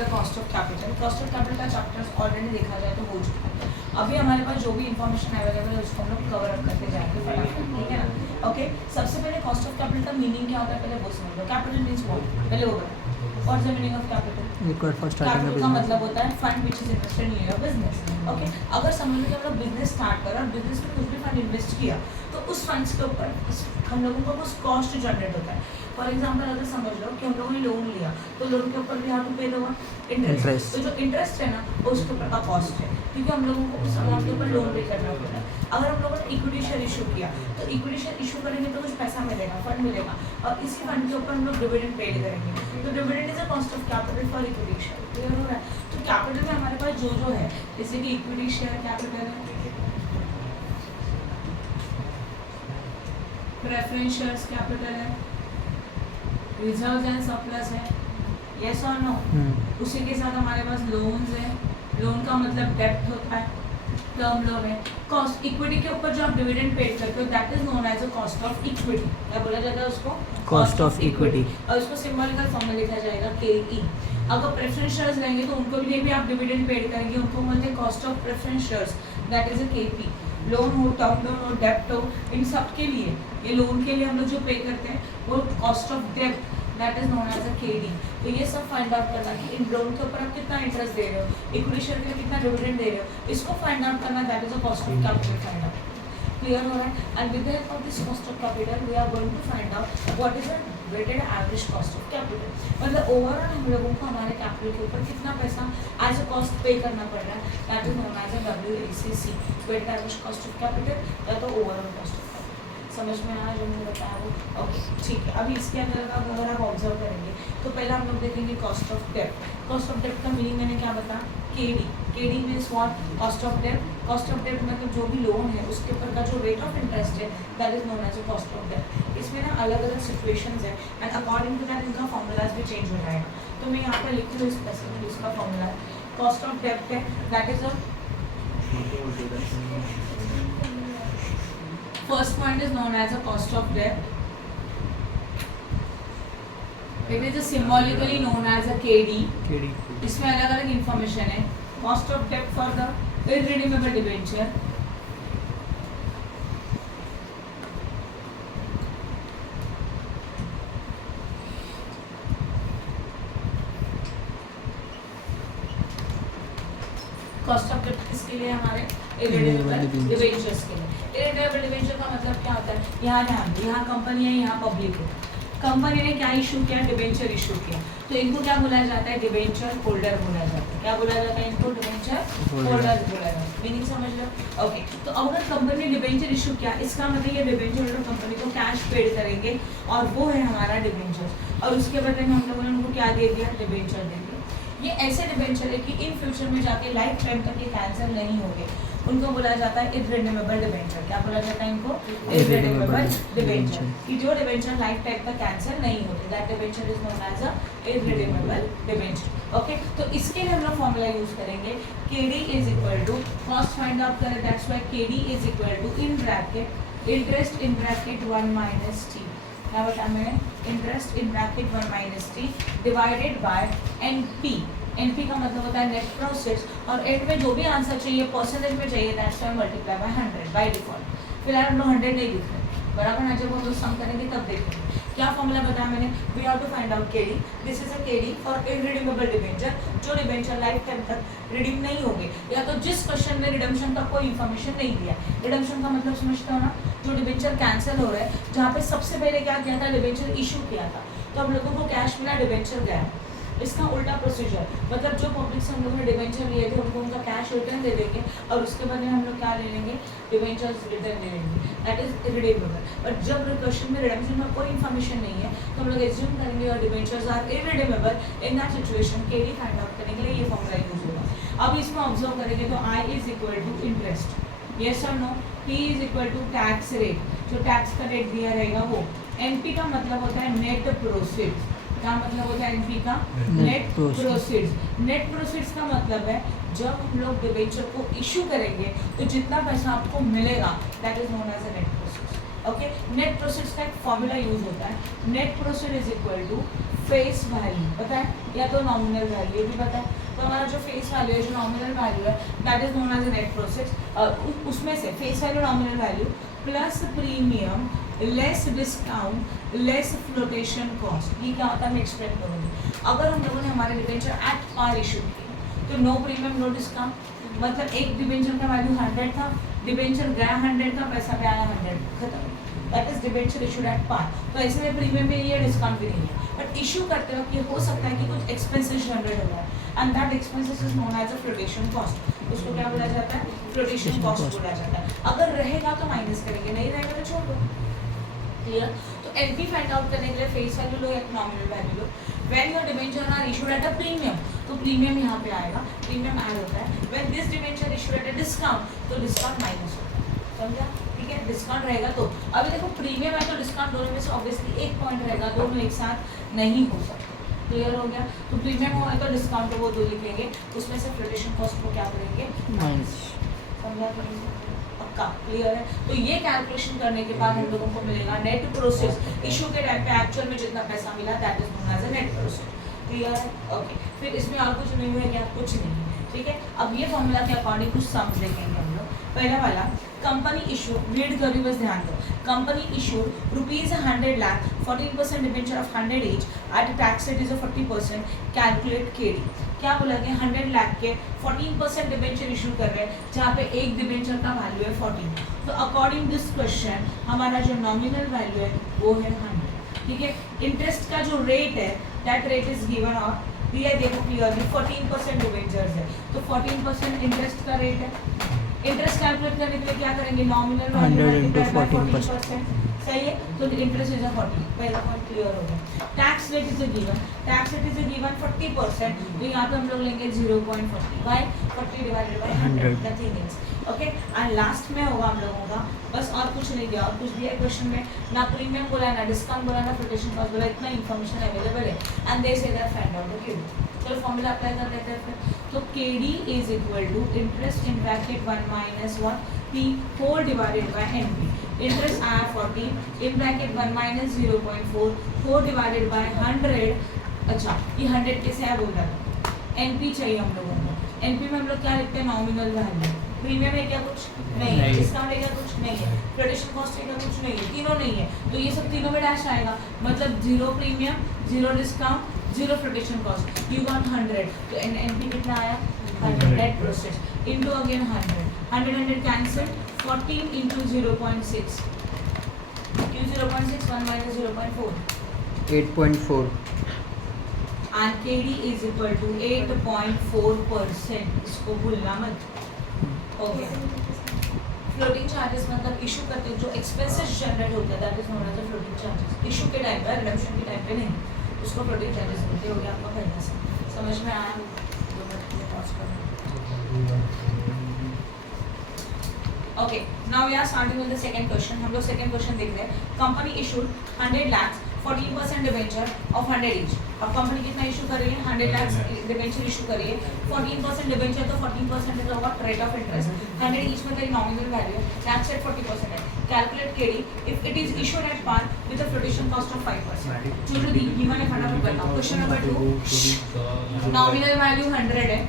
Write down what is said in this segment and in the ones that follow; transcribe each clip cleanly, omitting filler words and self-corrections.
The cost of capital. Cost of capital का chapters already देखा जाए तो हो चुका है। अभी हमारे पास जो भी इंफॉर्मेशन अवेलेबल है उसको हम लोग कवर अप करते जाएंगे फटाफट, ठीक है ना। ओके, सबसे पहले कॉस्ट ऑफ कैपिटल का मीनिंग क्या होता है पहले वो समझ लो। कैपिटल मीन्स व्हाट, पहले वो बताओ। What's the meaning of capital? Required for starting capital का मतलब होता है fund which is invested in your business. Okay, अगर समझ लो कि हम लोग बिजनेस स्टार्ट करा और बिजनेस में कुछ भी फंड इन्वेस्ट किया तो उस फंड्स के ऊपर हम लोगों को कुछ कॉस्ट जनरेट होता है। फॉर एग्जाम्पल अगर समझ लो कि हम लोगों ने लोन लिया तो लोन के ऊपर भी हाउ टू पे देगा इंटरेस्ट। तो जो इंटरेस्ट है ना वो उसके ऊपर का कॉस्ट है, क्योंकि हम लोगों को उस अमाउंट के ऊपर लोन पे करना पड़ता है। अगर हम लोगों ने इक्विटी शेयर इशू किया तो इक्विटी शेयर इशू करेंगे तो कुछ पैसा मिलेगा, फंड मिलेगा, और इसी फंड के ऊपर हम लोग डिविडेंड पे करेंगे। तो dividend is a cost of capital for equity share. Clear हो रहा है? तो कैपिटल में हमारे पास जो है जैसे कि इक्विटी शेयर कैपिटल है, प्रेफरेंस शेयर्स कैपिटल है, रिजर्व्स एंड सरप्लस है, यस और नो। उसी के साथ हमारे पास लोन्स है, लोन का मतलब डेब्ट होता है, टर्म लोन है। कॉस्ट इक्विटी के ऊपर जो आप डिविडेंड पे करते हो that is known as a cost of equity. क्या बोला जाता है उसको? Cost of equity. और इसको सिंबॉलिकल फॉर्म में लिखा जाएगा KE। अगर प्रेफरेंस शेयर्स लेंगे तो उनको भी आप डिविडेंड पे करेंगे, उनको बोलते हैं cost of preference shares, that is a KP। Loan हो, टर्म लोन हो, डेब्ट हो, इन सब के लिए, ये लोन के लिए हम लोग जो पे करते हैं वो कॉस्ट ऑफ डेब्ट that is known as a KD। तो ये सब फाइंड आउट करना कि इन लोन के ऊपर आप कितना इंटरेस्ट दे रहे हो, इक्विटी शेयर के लिए कितना डिविडेंड दे रहे हो, इसको फाइंड आउट करना, that is a cost of capital find out. Clear हो रहा है? And with the help of this cost of capital we are going to find out what is the weighted average cost of capital. मतलब overall हम लोगों को हमारे capital के ऊपर कितना पैसा एज अ कॉस्ट पे करना पड़ रहा है, that is known as a WACC, weighted average cost of capital या तो ओवरऑल कॉस्ट ऑफ कैपिटल। समझ में आया जो मैंने बताया वो? ओके, ठीक है। अभी इसके अंदर का अगर आप ऑब्जर्व करेंगे तो पहले हम लोग देखेंगे कॉस्ट ऑफ डेब्ट। कॉस्ट ऑफ डेब्ट का मीनिंग मैंने क्या बताया? KD। KD means what? Cost of डेब्ट। कॉस्ट ऑफ डेब्ट मतलब जो भी लोन है उसके ऊपर का जो रेट ऑफ इंटरेस्ट है that is known as a cost of डेब्ट। इसमें ना अलग अलग सिचुएशंस है एंड अकॉर्डिंग टू दैट इनका फॉर्मूलाज भी चेंज हो जाएगा। तो मैं यहाँ पर लिख रही हूँ स्पेसिफिक इसका फॉर्मूला। कॉस्ट ऑफ डेब्ट है that is a first point is known as a cost of debt. It is symbolically known as a KD. इसमें अलग अलग इंफॉर्मेशन है। Cost of debt for the irredeemable debenture. Cost of डेब्ट किसके लिए? हमारे इरेडेमेबल डिबेंचर्स के लिए। इरेडेमेबल डिबेंचर का मतलब क्या होता है? यहाँ कंपनी है, यहाँ पब्लिक है। कंपनी ने क्या इशू किया? डिबेंचर इशू किया, तो इनको क्या बोला जाता है? डिबेंचर होल्डर बोला जाता है। क्या बोला जाता है इनको? डिबेंचर होल्डर बोला जाता है। मीनिंग समझ लो? ओके, तो अगर कंपनी ने डिबेंचर इशू किया इसका मतलब ये डिबेंचर होल्डर कंपनी को कैश पेड करेंगे और वो है हमारा डिबेंचर, और उसके बदले में हम लोगों ने उनको क्या दे दिया? डिबेंचर दे दिया। ये ऐसे डिबेंचर है कि इन फ्यूचर में जाके लाइफ टाइम तक ये कैंसिल नहीं होंगे, उनको बोला जाता है इररिडीमेबल डिबेंचर। क्या बोला जाता है इनको? Irredeemable debenture. कि जो डिबेंचर लाइफ टाइम तक कैंसिल नहीं होते, that debenture is known as a irredeemable debenture. Okay, तो इसके लिए हम लोग फॉर्मूला यूज करेंगे KD is equal to, cost find out करें, that's why KD is equal to in bracket interest in bracket 1 minus T। क्या बताया मैंने? Interest in bracket 1 minus T divided by NP। NP का मतलब होता है net process, और and में जो भी आंसर चाहिए परसेंटेज में चाहिए, that's why multiply by 100 by default. फिलहाल हम लोग 100 नहीं लिख रहे, बराबर ना, जब हम लोग सम करेंगे तब देखेंगे। क्या फॉर्मूला बताया मैंने? We have to find out KD। This is a KD for irredeemable debenture, जो डिबेंचर लाइफ टाइम तक रिडीम नहीं होंगे, या तो जिस क्वेश्चन में रिडम्पशन का कोई इन्फॉर्मेशन नहीं दिया। रिडम्पशन का मतलब समझते हो ना? जो डिबेंचर कैंसिल हो रहा है, जहाँ पे सबसे पहले क्या किया था? डिबेंचर इशू किया था, तो हम लोगों को कैश मिला, डिबेंचर गया। इसका उल्टा प्रोसीजर, मतलब जो पब्लिक से हम लोगों ने डिबेंचर लिए थे उनको उनका कैश रिटर्न दे देंगे, और उसके बाद में हम लोग क्या ले लेंगे? डिबेंचर्स रिटर्न ले लेंगे, दैट इज इररिडीमेबल। बट जब क्वेश्चन में रिडम्पशन में कोई इन्फॉर्मेशन नहीं है तो हम लोग एज्यूम करेंगे और debentures are irredeemable. In that situation KD find out करने के लिए ये फॉर्मूला यूज होगा। अब इसमें ऑब्जर्व करेंगे तो I is equal to interest, yes और no, P is equal to tax rate, जो टैक्स का रेट दिया रहेगा वो। NP का मतलब होता है नेट प्रोसीड्स। क्या मतलब होता है NP का? Net proceeds. नेट प्रोसीड्स का मतलब है जब हम लोग डिबेंचर को इशू करेंगे तो जितना पैसा आपको मिलेगा that is known as a net proceeds. Okay, net proceeds का एक फॉर्मूला यूज होता है। Net proceed is equal to face value पता है या तो नॉमिनल वैल्यू भी पता है। तो हमारा जो फेस वैल्यू है, जो नॉमिनल वैल्यू है, that is known as a net proceeds. उसमें से face value nominal value plus premium less discount less flotation cost, ये क्या होता है मैं एक्सप्लेन करूँगी। अगर हम लोगों ने हमारे डिबेंचर एट पार इशू किए तो नो प्रीमियम नो डिस्काउंट, मतलब एक डिबेंचर का वैल्यू 100 था, डिबेंचर गया 100 का, पैसा पे आया 100, खत्म। That is debenture issued at par. तो ऐसे में प्रीमियम भी नहीं है, डिस्काउंट भी नहीं है, बट इशू करते वक्त ये हो सकता है कि कुछ एक्सपेंसेस जनरेट हो जाए and that expenses is known as a flotation cost. उसको क्या बोला जाता है? फ्लोटेशन कॉस्ट बोला जाता है। अगर रहेगा तो माइनस करेंगे, नहीं रहेगा तो छोड़ दो। क्लियर? तो एनपी फाइंड आउट करने के लिए फेस वैल्यू लो या नॉमिनल वैल्यू लो। When your debenture are issued at a premium, तो प्रीमियम यहाँ पे आएगा, प्रीमियम ऐड होता है। When this debenture issued at a discount, तो डिस्काउंट माइनस होता है, समझा? ठीक है, डिस्काउंट रहेगा तो अभी देखो प्रीमियम है तो डिस्काउंट दोनों में से ऑब्वियसली एक पॉइंट रहेगा, दोनों एक साथ नहीं हो सकते। क्लियर हो गया? तो प्रीमियम हो तो डिस्काउंट वो दो लिखेंगे, उसमें से फ्लोटेशन कॉस्ट को क्या करेंगे? माइनस। समझा? पक्का क्लियर है? तो ये कैलकुलेशन करने के बाद हम लोगों को मिलेगा नेट प्रोसेस। इशू के टाइम पे एक्चुअल में जितना पैसा मिला that is known as a net proceeds. Clear है? ओके, फिर इसमें और कुछ नहीं है क्या? कुछ नहीं है। ठीक है, अब ये फॉर्मूला के अकॉर्डिंग कुछ सम्स देखेंगे हम लोग। पहला वाला, कंपनी इशू, रीड करिए बस ध्यान दो। Company issued ₹100 lakh 14% debenture of 100 each eight tax rate is 40%, calculate KD. क्या बोला गया? 100 लाख के 14% डिबेंचर इशू कर रहे हैं, जहाँ पे एक डिबेंचर का वैल्यू है 14। तो अकॉर्डिंग दिस क्वेश्चन हमारा जो नॉमिनल वैल्यू है वो है 100। ठीक है, इंटरेस्ट का जो रेट है दैट रेट इज गिवन और दिया, देखो क्लियरली 14% डिबेंचर्स है, तो 14% इंटरेस्ट का रेट है। इंटरेस्ट कैलकुलेट करने के लिए क्या करेंगे? नॉमिनल वैल्यू 100 into 14%, सही है? तो इंटरेस्ट इज 40, पहला पॉइंट क्लियर हो गया। Tax rate is given, tax rate is given 40%, तो यहाँ पे हम लोग लेंगे 0.40 by 40 divided by 100, nothing else. Okay, and last में होगा हम लोगों का बस, और कुछ नहीं दिया, और कुछ दिया क्वेश्चन में ना प्रीमियम बोला है, ना डिस्काउंट बोला, ना फ्लोटेशन कॉस्ट बोला, इतना इन्फॉर्मेशन अवेलेबल है and they say that find out the KD. चलो फॉर्मूला अप्लाई कर लेते हैं फिर। तो KD is equal to interest in bracket 1 minus 1 P whole divided by NP. Interest आया 40 in bracket 1 minus 0.4 whole divided by 100। अच्छा, ये 100 कैसे आया बोल रहा था? एनपी चाहिए हम लोगों को। एनपी में हम लोग क्या लिखते हैं? Nominal value. प्रीमियम है क्या? कुछ नहीं है। डिस्काउंट है क्या? कुछ नहीं है। फ्लोटेशन कॉस्ट है क्या? कुछ नहीं है। तीनों नहीं है, तो ये सब तीनों में डैश आएगा, मतलब 0 premium, 0 discount, 0 flotation cost. You got 100, तो एनपी कितना आया? 100 net process into again 100 cancel, 14 into 0.6, क्यों 0.6? 1 minus 0.4, 8.4। and KD is equal to 8.4%, इसको भूलना मत। ओके, फ्लोटिंग चार्जेस मतलब इशू करते जो एक्सपेंसेस जनरेट होते हैं that is known as a floating charges. Issue के टाइम पे, रिडम्पशन के टाइम पे नहीं, उसको फ्लोटिंग चार्जेस बोलते हो गया। आपका पहले से समझ में आया? 2 मिनट के लिए पॉज करना। Okay, now we are starting with the second question. हम लोग सेकंड क्वेश्चन देख रहे हैं। Company issued 100 lakh 14% debenture of 100 each. अब कंपनी कितना इशू कर रही है? 100 लाख डिबेंचर इशू कर रही है। 14% डिबेंचर, तो 14% इज होगा रेट ऑफ इंटरेस्ट। 100 ईच में तेरी नॉमिनल वैल्यू है, टैक्स रेट 40% है। Calculate KD if it is issued at par with a flotation cost of 5%। जो जो गिवन है फटाफट बताओ। क्वेश्चन नंबर 2, नॉमिनल वैल्यू 100 है,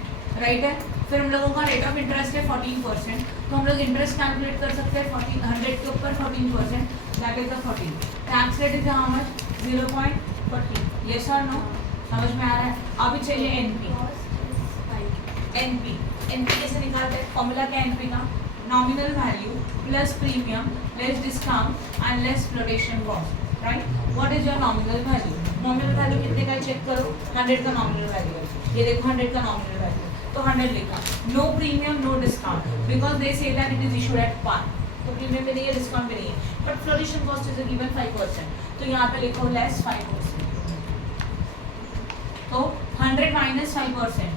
राइट है। फिर हम लोगों का रेट ऑफ इंटरेस्ट है 14%, तो हम लोग इंटरेस्ट कैलकुलेट कर सकते हैं 100 के ऊपर 14%, that is the 14। Tax rate is how much? 0.40। Yes और नो? समझ में आ रहा है? अभी चाहिए एनपी। एनपी कैसे निकालते हैं? फॉर्मूला क्या है एनपी का? Nominal value plus premium less discount and less flotation cost, right? What is your nominal value? Nominal value कितने का चेक करो, 100 का नॉमिनल वैल्यू है, ये देखो 100 का नॉमिनल वैल्यू, तो 100 लिखा। No premium no discount because they say that it is issued at par, तो प्रीमियम भी नहीं है, डिस्काउंट भी नहीं है, but flotation cost is given 5%, तो यहाँ पे लिखो लेस 5%, तो 100 माइनस 5%,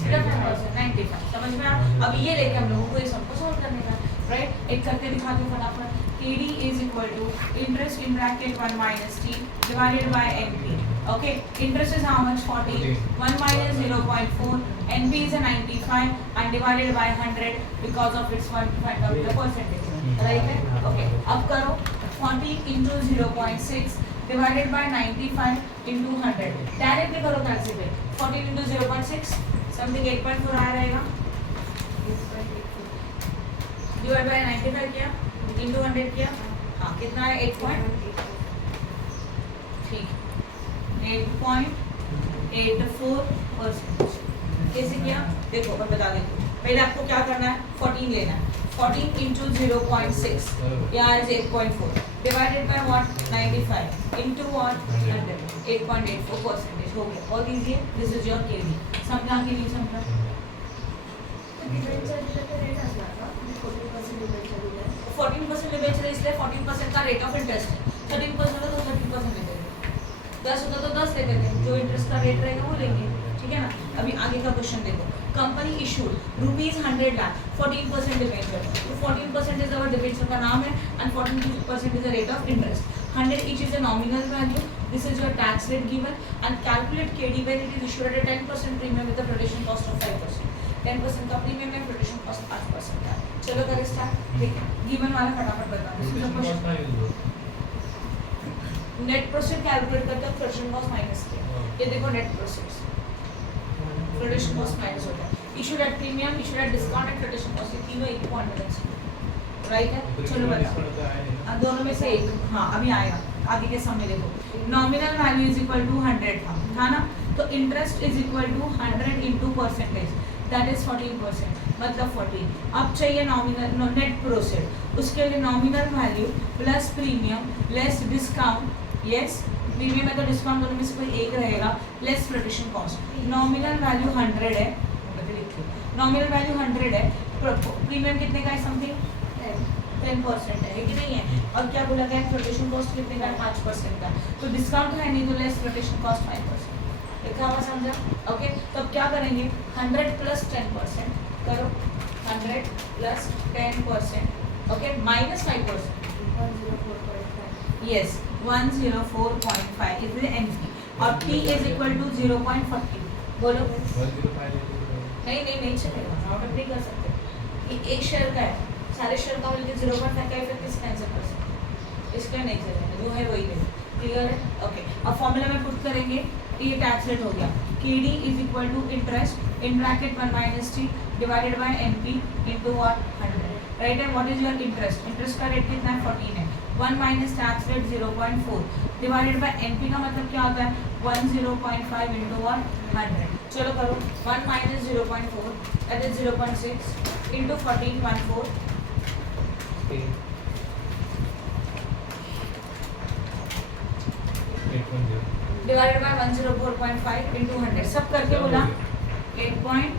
सिर्फ 5%, 95। समझ में आ? अब ये लेके हम लोगों को ये सबको सॉल्व करने का, राइट? एक करके दिखाते हैं फटाफट। KD is equal to interest in bracket 1 minus T divided by NP. Okay, interest is how much? 40. 1 minus 0.4. NP is a 95 and divided by 100 because of its 1 of the percentage. Right? Okay. अब करो 40 into 0.6 divided by 95 into 100 directly करो calculate 14 into 0.6 something 8.4 आ रहेगा divide by 95 किया into 100 किया हाँ कितना है 8 point ठीक 8.84%। कैसे किया देखो मैं बता देती हूँ पहले आपको क्या करना है 14 लेना है 14 into 0.6 यहाँ is 8.4 divided by what 95 into what 100 8.84% हो गया और लीजिए this is your KD समझा कि नहीं समझा 14% डिबेंचर इसलिए 14% का रेट ऑफ इंटरेस्ट है 13% तो 13% लेते थे 10 होता तो 10 लेते थे जो इंटरेस्ट का रेट रहेगा वो लेंगे ठीक है ना अभी आगे का क्वेश्चन देखो कंपनी इशूड ₹100 लाख 14% डिबेंचर तो 14% इज अवर डिबेंचर का नाम है and 14% is the rate of interest 100 each is a nominal value this is your tax rate given and calculate KD when it is issued at a 10% premium with a flotation cost of 5% 10% का premium है flotation cost 5% का चलो करें start देखिए given वाला फटाफट बता दो नेट प्रोसीड कैलकुलेट करते हैं फ्लोटेशन कॉस्ट माइनस किया ये देखो net proceed flotation cost minus होता है issued at premium issued at discount and flotation cost ये तीनों एक पॉइंट में राइट है चलो बताओ दोनों में से एक हाँ अभी आएगा आगे के समय देखो nominal value is equal to 100 था ना तो interest is equal to 100 into percentage that is 14% मतलब 14 अब चाहिए नॉमिनल नेट प्रोसीड उसके लिए nominal value plus premium less discount yes premium में तो डिस्काउंट दोनों में से कोई एक रहेगा less flotation cost nominal value 100 है नॉमिनल वैल्यू 100 है प्रीमियम कितने का है समथिंग 10% है कि नहीं है और क्या बोला गया फ्लोटेशन कॉस्ट कितने का है 5% का तो डिस्काउंट है नहीं तो लेस फ्लोटेशन कॉस्ट 5% लिखा हुआ समझा ओके तो अब क्या करेंगे 100 plus 10% करो 100 plus 10% okay minus 5% yes 104.5 is NP और P इज इक्वल टू 0.40 बोलो नहीं चलेगा नॉट अप नहीं कर सकते एक शेयर का है सारे शेयर का मिलकर 0.5 का इफेक्ट इस कैंसिल कर सकते इसका नहीं चलेगा जो है वही है क्लियर है ओके अब फॉर्मूला में पुट करेंगे ये टैक्स रेट हो गया KD is equal to interest in bracket 1 - T divided by NP into what 100 right and what is your interest का रेट कितना है 14 है 1 minus tax rate 0.4 divided by NP का मतलब क्या होता है 105 इनटू व्हाट 100 चलो करो 1 minus 0.4 that is 0.6 into 14.4 divided by 104.5 into 100 सब करके बोला 8.0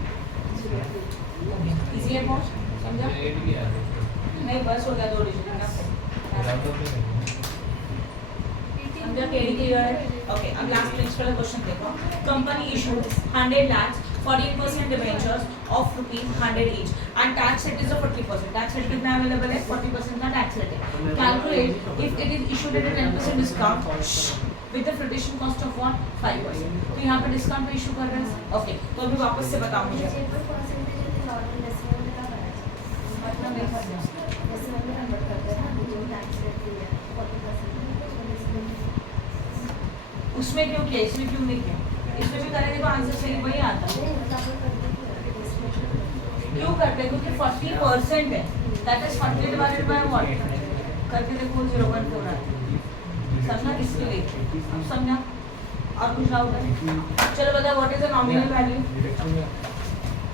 इजी है बहुत समझा नहीं बस हो गया 2 डिजिट का समझा केडी क्लियर है ओके अब लास्ट नेक्स्ट वाला क्वेश्चन देखो company issued 100 lakhs 14% debentures of ₹100 each and tax rate is 40% tax rate कितना अवेलेबल है 40% का tax rate है calculate if it is issued at a 10% discount with the flotation cost of what 5% तो यहाँ पे discount पे issue कर रहे हैं ओके तो अभी वापस से बताओ मुझे उसमें क्यों किया इसमें क्यों नहीं किया इसमें भी करेंगे तो आंसर सही वही आता है क्यों करते हैं क्योंकि 40% है that is 40 divided by what करके देखो 0.4 आता है समझा इसके लिए अब समझा और कुछ डाउट है चलो बताओ what is the nominal value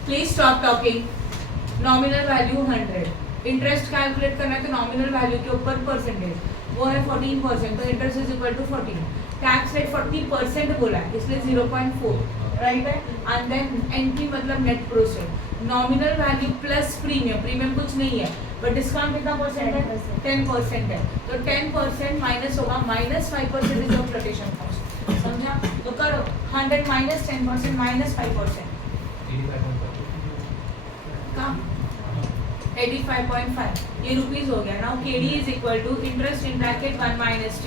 please stop talking nominal value 100 interest calculate करना है तो नॉमिनल वैल्यू के ऊपर परसेंटेज वो है 14% तो interest is equal to 14 tax rate 40% बोला है इसलिए 0.4 राइट है एंड देन एनपी मतलब net proceed nominal value plus premium कुछ नहीं है बट डिस्काउंट कितना परसेंट है 10% है तो 10% माइनस होगा -5% इज योर फ्लोटेशन कॉस्ट समझा तो करो 100 माइनस 10% माइनस 5% कहाँ 85.5 ये रुपीस हो गया now KD is equal to interest in bracket 1 - T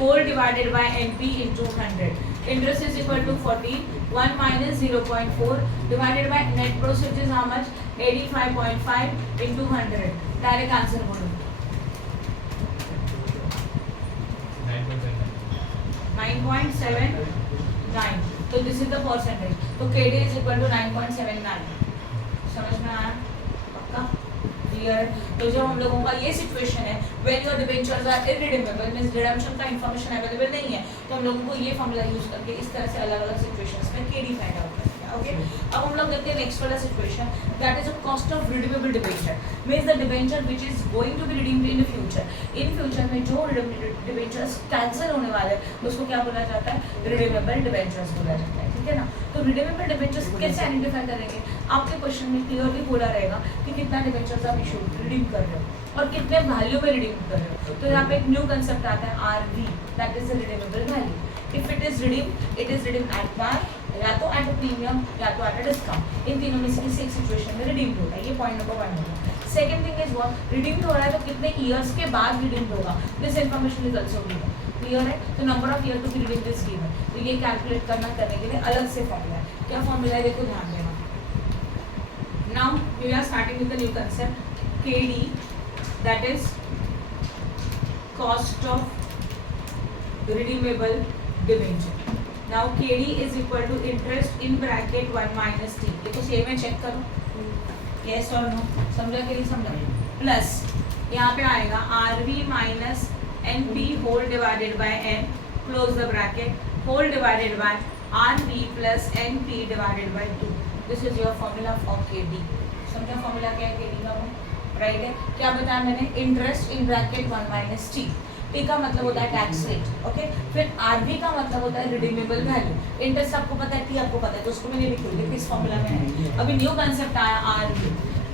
whole divided by NP into 100 interest is equal to 40 1 minus 0.4 divided by net proceed is how much 85.5 into 100 direct answer बोलो 9.79, तो this is the percentage, तो KD is equal to 9.79। समझ में आया? पक्का clear? तो जब हम लोगों का ये सिचुएशन है when your debentures are irredeemable, means redemption का इंफॉर्मेशन अवेलेबल नहीं है, तो हम लोगों को ये फॉर्मूला यूज करके इस तरह से अलग अलग सिचुएशंस में KD फाइंड आउट करना है। ओके, अब हम लोग देखते हैं नेक्स्ट वाला situation, that is a cost of redeemable debenture, means the debenture which is going to be redeemed in future. In future में जो डिबेंचर्स कैंसिल होने वाले हैं उसको क्या बोला जाता है? रिडीमेबल डिबेंचर्स बोला जाता है, ठीक है ना? तो रिडीमेबल डिबेंचर्स कैसे आइडेंटिफाई करेंगे? आपके क्वेश्चन में क्लियरली बोला रहेगा कि कितना डिबेंचर्स आप इशू रिडीम कर रहे हो और कितने वैल्यू में रिडीम कर रहे हो। तो यहाँ पे एक न्यू कंसेप्ट आता है RV, that is the redeemable value. If it is redeem at par, या तो एट अ प्रीमियम, या तो एट अ डिस्काउंट। इन तीनों में से किसी एक सिचुएशन में रिडीम होगा, ये पॉइंट नंबर 1 होगा। Second thing is what, redeem हो रहा है तो कितने ईयर्स के बाद रिडीम होगा, this information is also given. Clear है? तो number of year to be redeemed is given, तो ये कैलकुलेट करने के लिए अलग से फॉर्मूला है। क्या फॉर्मूला है देखो, ध्यान देना। Now we are starting with the new concept KD, that is cost of redeemable debenture. Now KD is equal to interest in bracket 1 minus T, देखो सेम है, चेक करो यस और नो, समझा कि नहीं समझा? प्लस यहाँ पे आएगा RV minus NP whole divided by N, close the bracket, whole divided by RV plus NP divided by 2। This is your formula for KD। समझा फॉर्मूला क्या है KD का? राइट है? क्या बताया मैंने? Interest in bracket 1 minus T। T का मतलब होता है टैक्स रेट, ओके। फिर RV का मतलब होता है रिडीमेबल वैल्यू। इंटरेस्ट आपको पता है, T आपको पता है, तो उसको मैंने लिख लिया किस फॉर्मूला में है। अभी न्यू कंसेप्ट आया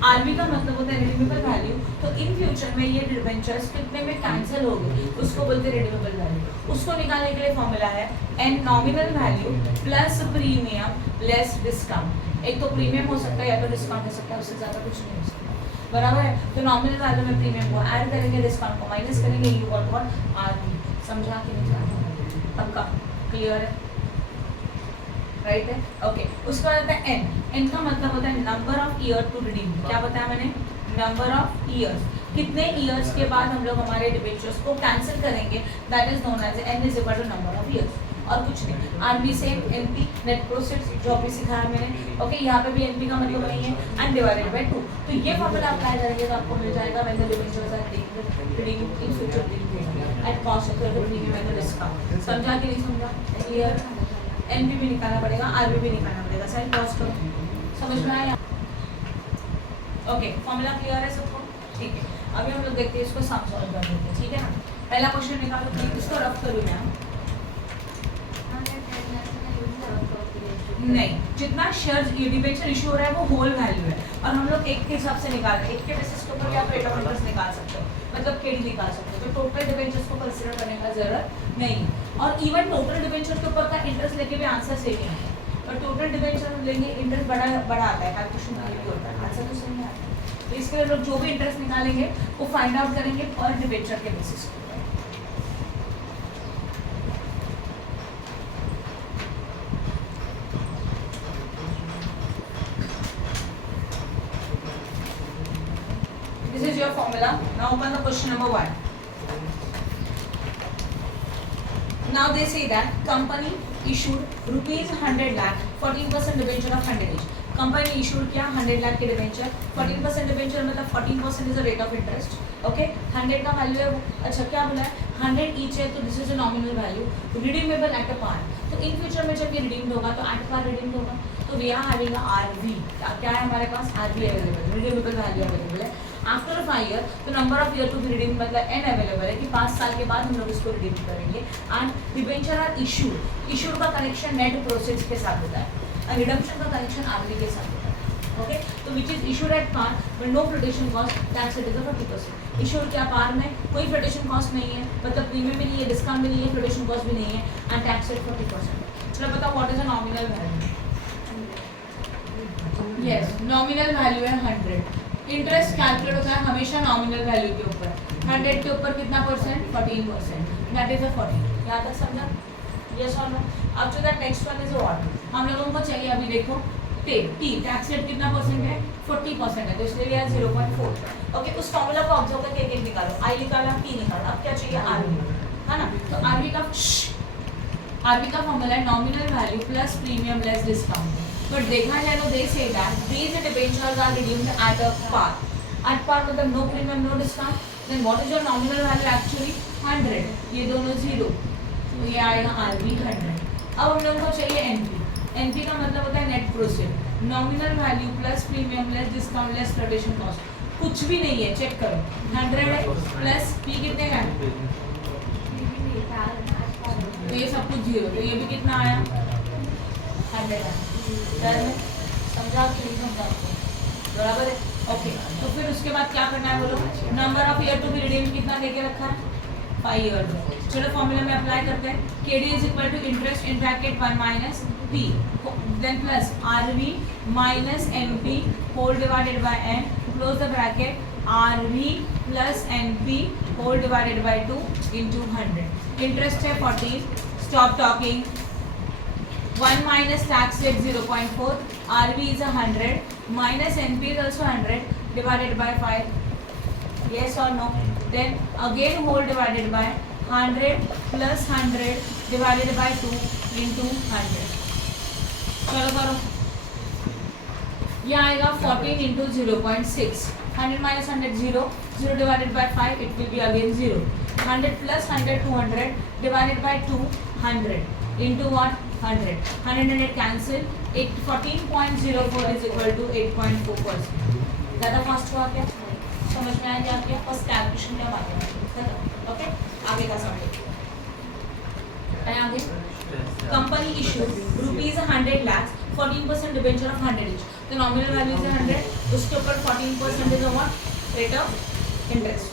RV का मतलब होता है रिडीमेबल वैल्यू। तो इन फ्यूचर में ये डिबेंचर्स कितने में कैंसिल हो गए उसको बोलते हैं रिडीमेबल वैल्यू। उसको निकालने के लिए फॉर्मूला है N nominal value plus premium less discount. एक तो प्रीमियम हो सकता है या तो डिस्काउंट हो सकता है, उससे ज़्यादा कुछ नहीं हो सकता, बराबर है? तो नॉमिनल वैल्यू में प्रीमियम को ऐड करेंगे, डिस्काउंट को माइनस करेंगे, यू गॉट व्हाट? RV। समझा कि नहीं समझा? पक्का क्लियर है? राइट है? ओके, उसके बाद आता है N का मतलब होता है number of year to redeem. क्या बताया मैंने? नंबर ऑफ ईयर्स, कितने ईयर्स के बाद हम लोग हमारे डिबेंचर्स को कैंसिल करेंगे, that is known as N is equal to number of years, और कुछ नहीं। RV same, NP net proceeds जो अभी सिखाया मैंने, ओके। यहाँ पे भी NP का मतलब वही है, एंड डिवाइडेड बाय 2। तो ये फॉर्मूला अप्लाई करेंगे तो आपको मिल जाएगा when the debentures are redeemed in future at cost of the premium and discount. समझा कि नहीं समझा? क्लियर? NP भी निकालना पड़ेगा, RV भी निकालना पड़ेगा, साइन कॉस्ट करो। समझ में आया? ओके, फॉर्मूला क्लियर है सबको? ठीक है, अभी हम लोग देखते हैं इसको सम सॉल्व कर देते हैं, ठीक है ना? पहला क्वेश्चन निकालो, प्लीज इसको रफ करूँ मैं। नहीं, जितना शेयर्स डिबेंचर इशू हो रहा है वो होल वैल्यू है, और हम लोग एक के हिसाब से निकाल रहे हैं। एक के बेसिस के ऊपर क्या आप रेट ऑफ इंटरेस्ट निकाल सकते हो, मतलब KD निकाल सकते हो। तो टोटल डिबेंचर्स को कंसीडर करने का जरूरत नहीं, और इवन टोटल डिबेंचर के ऊपर का इंटरेस्ट लेके भी आंसर सेम ही है। और टोटल डिबेंचर लेंगे, इंटरेस्ट बड़ा आता है, कैलकुलेशन भी होता है, आंसर तो सही आता है। तो इसके लिए लोग जो भी इंटरेस्ट निकालेंगे वो फाइंड आउट करेंगे पर डिबेंचर के बेसिस पे। This is your formula. Now open the question number 1. Now they say that company issued rupees 100 lakh 14% debenture of 100 each. Company issued किया 100 लाख के डिबेंचर, 14% डिबेंचर मतलब 14% is the rate of interest, okay. 100 का value है, अच्छा क्या बोला है? 100 each है, तो this is a nominal value, redeemable at a par. तो इन फ्यूचर में जब ये रिडीम्ड होगा तो एट पार रिडीम्ड होगा, तो वी आर हैविंग RV। क्या है हमारे पास? RV available, redeemable value available है। आफ्टर 5 ईयर तो number of year to be redeem मतलब N अवेलेबल है कि 5 साल के बाद हम लोग इसको रिडीम करेंगे। एंड डिबेंचर आर इशूड का कनेक्शन नेट प्रोसीड्स के साथ होता है, और रिडम्पशन का कनेक्शन RV के साथ होता है, ओके। तो which is issued at par but no flotation cost, tax rate is 40%। Issued क्या पार में कोई फ्लोटेशन कॉस्ट नहीं है, मतलब प्रीमियम भी नहीं है, डिस्काउंट भी नहीं है, फ्लोटेशन कॉस्ट भी नहीं है, एंड टैक्स रेट 40%। चलो बताओ what is a nominal value? Yes, nominal value है 100। इंटरेस्ट कैलकुलेट होता है हमेशा नॉमिनल वैल्यू के ऊपर, 100 के ऊपर कितना परसेंट? 14%, that is a 40। यहाँ तक समझा? यस और नो? अब जो that next one is what हम लोगों को चाहिए, अभी देखो टी टैक्स रेट कितना परसेंट है? 40% है, तो इसलिए लिया 0.4, ओके। उस फॉर्मूला को ऑब्जर्व करके एक निकालो, I निकाला, T निकाला, अब क्या चाहिए? RV, है ना? तो RV का आरबी का फॉर्मूला है nominal value plus premium less discount. But देखा जाए तो they say that these debentures are redeemed at a par. At par मतलब no premium no discount. Then what is your nominal value actually 100, ये दोनों 0, तो ये आएगा आरबी 100। अब हम लोगों को चाहिए एनपी। एनपी का मतलब होता है net proceed, nominal value plus premium less discount less tradition cost. कुछ भी नहीं है, चेक करो 100 है प्लस पी कितने का है, तो ये सब कुछ 0, तो ये भी कितना आया 100 आया। समझा कि नहीं समझा आपको? बराबर है, ओके। तो फिर उसके बाद क्या करना है बोलो, number of year to be redeemed कितना देके रखा है 5 ईयर्स। चलो फॉर्मूला में अप्लाई करते हैं, KD is equal to interest in bracket 1 minus P then plus RV minus NP whole divided by N close the bracket RV plus NP whole divided by 2 into 100। Interest है 14, stop talking. 1 minus tax rate 0.4, RV is 100 minus NP is also 100 divided by 5. Yes or no? Then again whole divided by 100 plus 100 divided by 2 into 100. चलो करो, ये आएगा 14 into 0.6, 100 minus 100 0, 0 divided by 5 it will be again 0, 100 plus 100 200 divided by 2 100 into what 100, 100 and it cancel, 14.04 is equal to 8.4%। ज़्यादा fast हुआ क्या, समझ में आया क्या क्या, फर्स्ट कैलकुलेशन क्या बात है, ओके। आगे का समझ आगे, company issued ₹100 lakhs 14% debenture of 100 each, तो नॉमिनल वैल्यू इज 100, उसके ऊपर 14% is what rate of interest,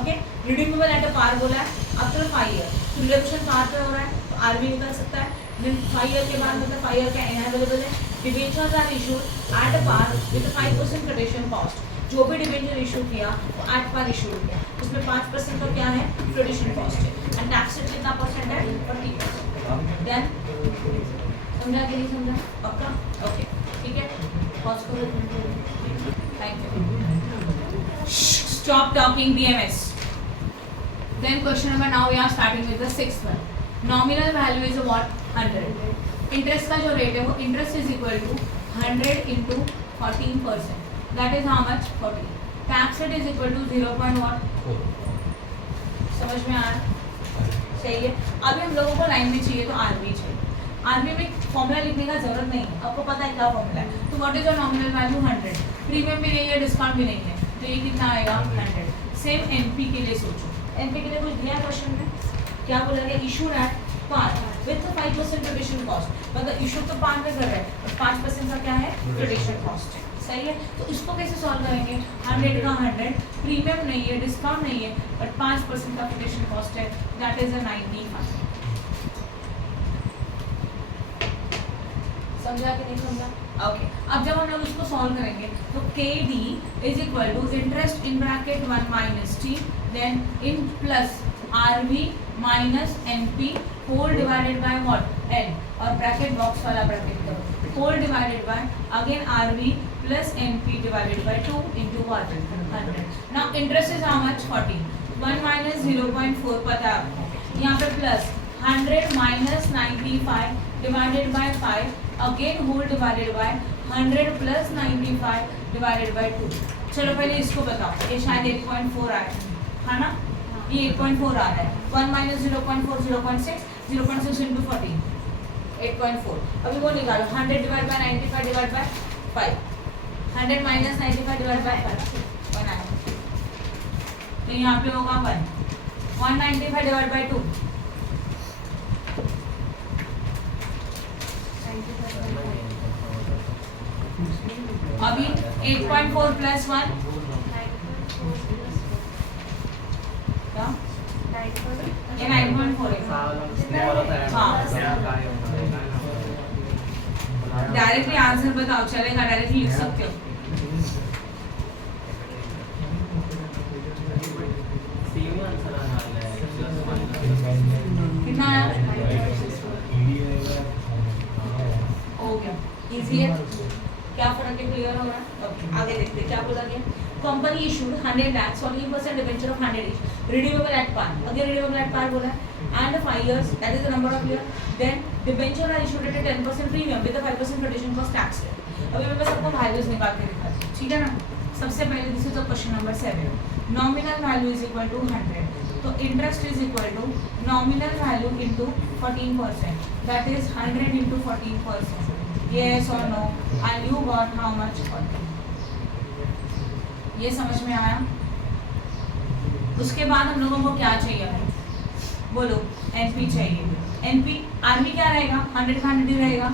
okay. Redeemable at a par बोला है आफ्टर 5 ईयर, तो रिडम्पशन पार पे हो रहा है तो आरबी निकल सकता है। देन 5 ईयर के बाद मतलब 5 ईयर का एन अवेलेबल है। Debentures are issued at a par with 5% tradition cost, जो भी डिबेंचर इशू किया वो एट पार इशू किया, उसमें 5% का क्या है ट्रेडिशन कॉस्ट है, एंड टैक्स रेट कितना परसेंट है 40%। देन समझा कि नहीं समझा, पक्का, ओके ठीक है, पॉज करो, thank you, stop talking BMS। Then question number, now we are starting with the 6th one. Nominal value is what 100. Interest का जो rate है वो interest is equal to 100 into 14%. That is how much 40. Tax rate is equal to 0.4. समझ में आ रहा? सही है। अभी हम लोगों को लाइन में चाहिए तो आरबी चाहिए। आरबी में फॉर्मूला लिखने का जरूरत नहीं है, आपको पता है क्या फॉर्मूला है। तो what is your nominal value 100, premium भी नहीं है डिस्काउंट भी नहीं है, तो ये कितना आएगा 100। सेम एनपी के लिए सोचो, एनपी के लिए कुछ दिया क्वेश्चन में, क्या बोला गया issued at par with 5% tradition cost, मतलब इशू तो पार में कर रहा है, 5% का क्या है ट्रेडिशन कॉस्ट है, सही है। तो इसको कैसे सॉल्व करेंगे, 100 का 100, प्रीमियम नहीं है डिस्काउंट नहीं है, बट 5% का ट्रेडिशन कॉस्ट है, दैट इज अ 95। समझा कि नहीं समझा, ओके। अब जब हम लोग इसको सॉल्व करेंगे तो KD is equal to interest in bracket 1 minus T then in plus RV minus NP whole divided by what N, और ब्रैकेट बॉक्स वाला ब्रैकेट करो, whole divided by again RV plus NP divided by 2 into what 100। Now interest is how much 40, 1 minus 0.4 पता है आपको, यहाँ पे plus 100 minus 95 divided by 5 again whole divided by 100 plus 95 divided by 2। चलो पहले इसको बताओ, ये शायद 8.4 आया है ना, ये 8.4 आ रहा है, 1 माइनस 0.4 0.6, 0.6 इंटू 14 8.4। अभी वो निकालो, 100 divide by 95 divide by 5, 100 minus 95 divide by 5 1 आया, तो यहाँ पे होगा 1, 195 डिवाइड बाय 2 अभी 8.4 प्लस 1 ये 9.4 है। हाँ डायरेक्टली आंसर बताओ, चलेगा डायरेक्टली लिख सकते हो। कितना आया? हो गया, इजी है, क्या फर्क है, क्लियर हो रहा है। ओके आगे देखते हैं क्या बोला गया। Company issued 100 lakhs 14% debenture of 100 each, redeemable at par, अगर रिडीमेबल एट पार बोला है and 5 years, that is the number of year. Then debenture are issued at a 10% premium with a 5% tradition cost tax rate. अभी मैं बस आपको values निकाल के दिखाती हूँ, ठीक है ना। सबसे पहले this is the question number 7. Nominal value is equal to 100, तो interest is equal to nominal value into 14%, that is 100 into 14%. Yes और no, and you got how much? 40. ये समझ में आया? उसके बाद हम लोगों को क्या चाहिए बोलो? एनपी चाहिए. एनपी आरपी क्या रहेगा? 100 का 100 ही रहेगा.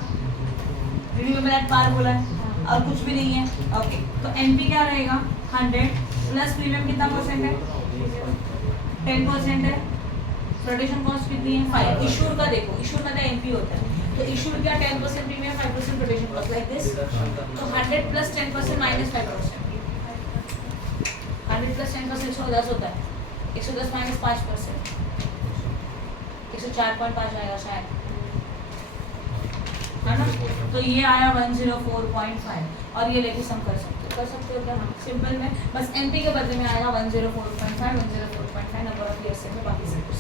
रिन्यूएबल एट पार बोला है और कुछ भी नहीं है. ओके, तो एनपी क्या रहेगा? 100 प्लस प्रीमियम कितना परसेंट है? 10% है. प्रोटेक्शन कॉस्ट कितनी है? 5. इशूर का देखो, इशूर का एनपी होता है, तो इशूर क्या 10% premium 5% protection cost like this. तो 100 प्लस 10% माइनस 5%. 100 प्लस 10% 110 होता है. 110 माइनस 5%, 104.5 आएगा शायद, है ना. तो ये आया 104.5 और ये लेके सम कर सकते हो क्या? हाँ, सिंपल में बस एनपी के बदले में आएगा 104.5, 104.5 नंबर ऑफ ईयर्स से बाकी सब कुछ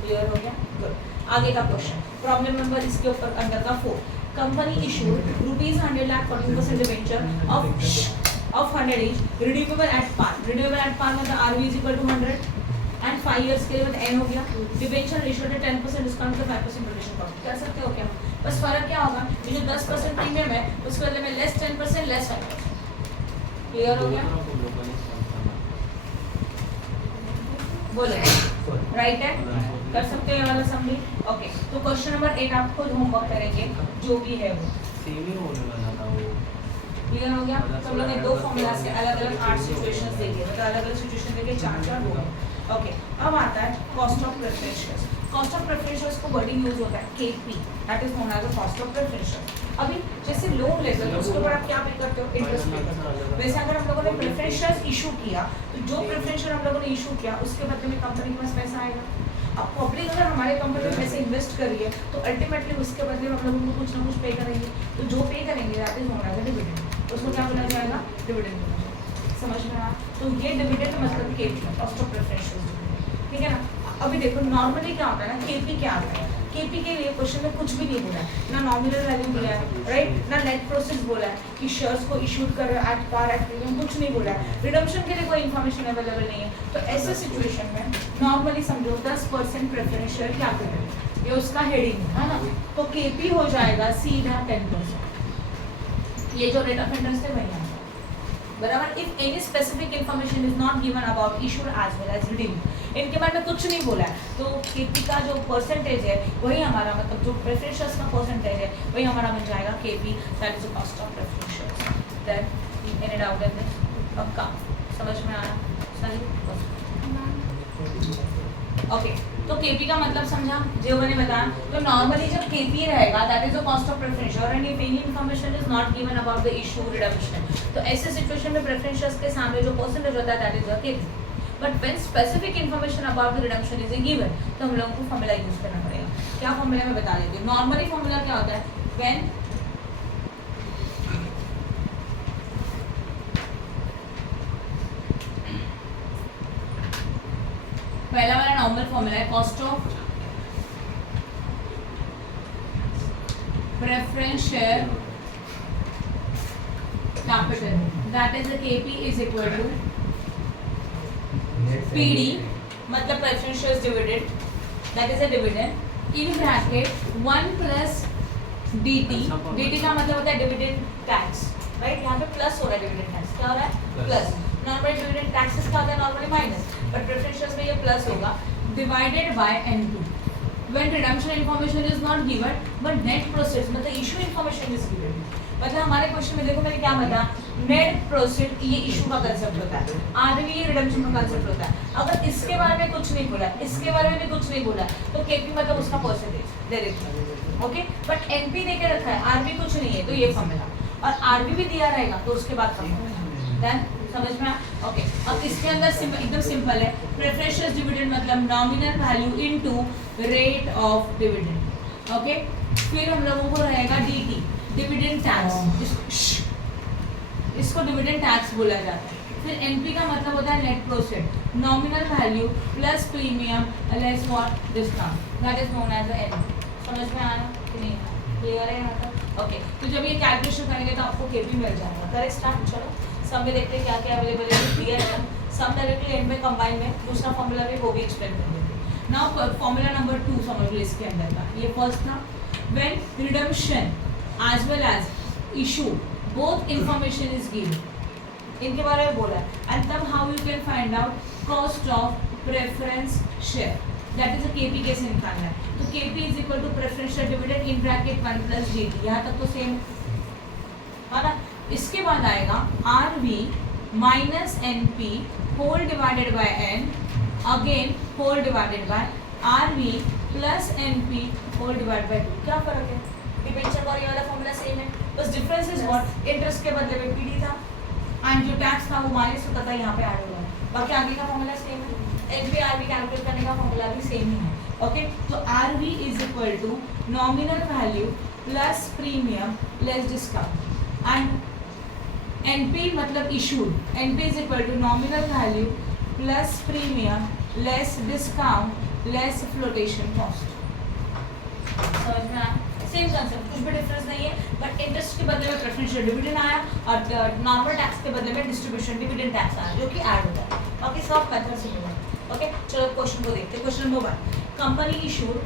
क्लियर हो गया. गुड. आगे का क्वेश्चन, प्रॉब्लम नंबर इसके ऊपर अंडर का 4. Company issued ₹100 lakh 14% debenture of 100 each, redeemable at par. Redeemable at par मतलब RV is equal to 100 and 5 years के लिए मतलब N हो गया. डिबेंचर issued at 10% डिस्काउंट का 5% प्रोटेक्शन कॉस्ट. कर सकते हो क्या? बस फर्क क्या होगा, ये जो 10% प्रीमियम है उसके बदले में लेस 10% लेस 5%. क्लियर हो गया? बोलो राइट है? कर सकते हो ये वाला सम भी. ओके, तो क्वेश्चन नंबर 8 आप खुद होमवर्क करेंगे जो भी है वो. सेम ही होने वाला था वो. क्लियर हो गया? तो हम लोग ने 2 फॉर्मूलाज के अलग अलग 8 सिचुएशंस देखे, मतलब अलग अलग सिचुएशन देखे, 4 हो गए. ओके, अब आता है cost of preferentials. Cost of preferentials को वर्डिंग यूज होता है KP, that is known as the cost of preferentials. अभी जैसे लोन लेते हो उसके ऊपर आप क्या पे करते हो? इंटरेस्ट पे करते हो. वैसे अगर हम लोगों ने प्रेफरेंशियल्स इशू किया तो जो प्रेफरेंशियल हम लोगों ने इशू किया उसके बदले में कंपनी के पास पैसा आएगा. अब पब्लिक अगर हमारे कंपनी में पैसे इन्वेस्ट कर रही है तो अल्टीमेटली उसके बदले में हम लोगों को कुछ ना कुछ पे करेंगे. तो जो पे करेंगे that is known as the dividend. उसको क्या बोला जाएगा? डिविडेंड. समझ में आया? तो ये डिविडेंड मतलब केपी, कॉस्ट ऑफ प्रेफरेंशियल्स, ठीक है ना. अभी देखो नॉर्मली क्या होता है ना, केपी क्या आता है? केपी के लिए क्वेश्चन में कुछ भी नहीं बोला है, ना नॉमिनल वैल्यू बोला है, राइट, ना नेट प्रोसेस बोला है कि शेयर्स को इशूड कर एट पार एट प्रीमियम, कुछ नहीं बोला है. रिडम्पशन के लिए कोई इन्फॉर्मेशन अवेलेबल नहीं है. तो ऐसे सिचुएशन में नॉर्मली समझो 10% प्रेफरेंशियल कैपिटल, ये उसका हेडिंग है ना. तो केपी हो जाएगा सीधा 10%. ये जो रेट ऑफ इंटरेस्ट है वही बराबर. If any specific information is not given about issued as well as redeem, इनके बारे में कुछ नहीं बोला है, तो केपी का जो परसेंटेज है वही हमारा, मतलब जो प्रेफरेंशियल्स का परसेंटेज है वही हमारा बन जाएगा KP, that is the cost of preferentials. Then any doubt in this? पक्का समझ में आया? सही. ओके, तो केपी का मतलब समझा जो मैंने बताया. तो नॉर्मली जब केपी रहेगा that is the cost of preferential and if any information is not given about the issue redemption, तो ऐसे सिचुएशन में प्रेफरेंशियल्स के सामने जो परसेंटेज होता है that is the KP. But when specific information about the redemption is given तो हम लोगों को फॉर्मूला यूज करना पड़ेगा. क्या फॉर्मूला मैं बता देती हूँ. नॉर्मली फॉर्मूला क्या होता है? व्हेन पहला वाला नॉर्मल फॉर्मूला है cost of preference share capital, that is the KP is equal to PD, मतलब preference shares dividend, that is a dividend in bracket 1 plus dt. dt का मतलब होता है डिविडेंड टैक्स, राइट. यहाँ पे प्लस हो रहा है डिविडेंड टैक्स. क्या हो रहा है? प्लस. नॉर्मली डिविडेंड टैक्सेस का आता है नॉर्मली माइनस, बट प्रेफरेंशियल्स में ये प्लस होगा. Divided by N2 when redemption information is not given but net proceeds, मतलब इशू इन्फॉर्मेशन इज गिवन. मतलब हमारे क्वेश्चन में देखो मैंने क्या बताया, नेट प्रोसीड ये इशू का कंसेप्ट होता है, आरवी ये रिडम्पशन का कंसेप्ट होता है. अगर इसके बारे में कुछ नहीं बोला, इसके बारे में भी कुछ नहीं बोला, तो केपी मतलब उसका परसेंटेज दे देते हैं. ओके, बट एनपी दे के रखा है, आरवी कुछ नहीं है, तो ये फॉर्मूला, और आरवी भी दिया रहेगा तो उसके बाद फॉर्मूला. देन समझ में आया? ओके, अब इसके अंदर एकदम सिंपल है. प्रेफरेंशियल डिविडेंड मतलब nominal value into rate of dividend. Okay, फिर हम लोगों को रहेगा डीटी, डिविडेंड टैक्स. इसको डिविडेंड टैक्स बोला जाता है. फिर एनपी का मतलब होता है net profit, nominal value plus premium less what discount, that is known as NP. समझ में आया कि नहीं? क्लियर है यहाँ तक? ओके, तो जब ये कैलकुलेशन करेंगे तो आपको केपी मिल जाएगा। Correct, start. चलो सम में देखते हैं क्या क्या अवेलेबल है। क्लियर है? सम डायरेक्टली एंड में कंबाइन में दूसरा फॉर्मूला भी वो भी एक्सप्लेन कर देंगे। नाउ फॉर्मूला नंबर 2 समझ लो इसके अंदर का। ये फर्स्ट ना, when redemption as well as issue both information is given, इनके बारे में बोला है। एंड तब how you can find out cost of preference share, that is a KP कैसे निकालना है। तो KP is equal to preferential dividend in bracket 1 plus GT, यहाँ तक तो सेम है ना। इसके बाद आएगा R V minus N P whole divided by N, again whole divided bye R V plus N P whole divide by 2। क्या फर्क है? डिबेंचर और ये वाला फॉर्मूला सेम है, बस डिफरेंस इज व्हाट, इंटरेस्ट के बदले में पीडी था एंड जो टैक्स था वो माइनस होता था, यहाँ पे ऐड हो रहा है। बाकी आगे का फॉर्मूला सेम है, एनपी आरवी कैलकुलेट करने का फॉर्मूला भी सेम ही है। ओके, तो RV is equal to nominal value plus premium less discount and NP मतलब issued, NP is equal to nominal value plus premium less discount less flotation cost. समझ में आया? सेम कंसेप्ट, कुछ भी डिफरेंस नहीं है, बट इंटरेस्ट के बदले में प्रेफरेंशियल डिविडेंड आया और नॉर्मल टैक्स के बदले में डिस्ट्रीब्यूशन डिविडेंड टैक्स आया, जो कि ऐड होता है। बाकी सब मेथड से मिला। ओके, चलो क्वेश्चन को देखते हैं। Question number 1, company issued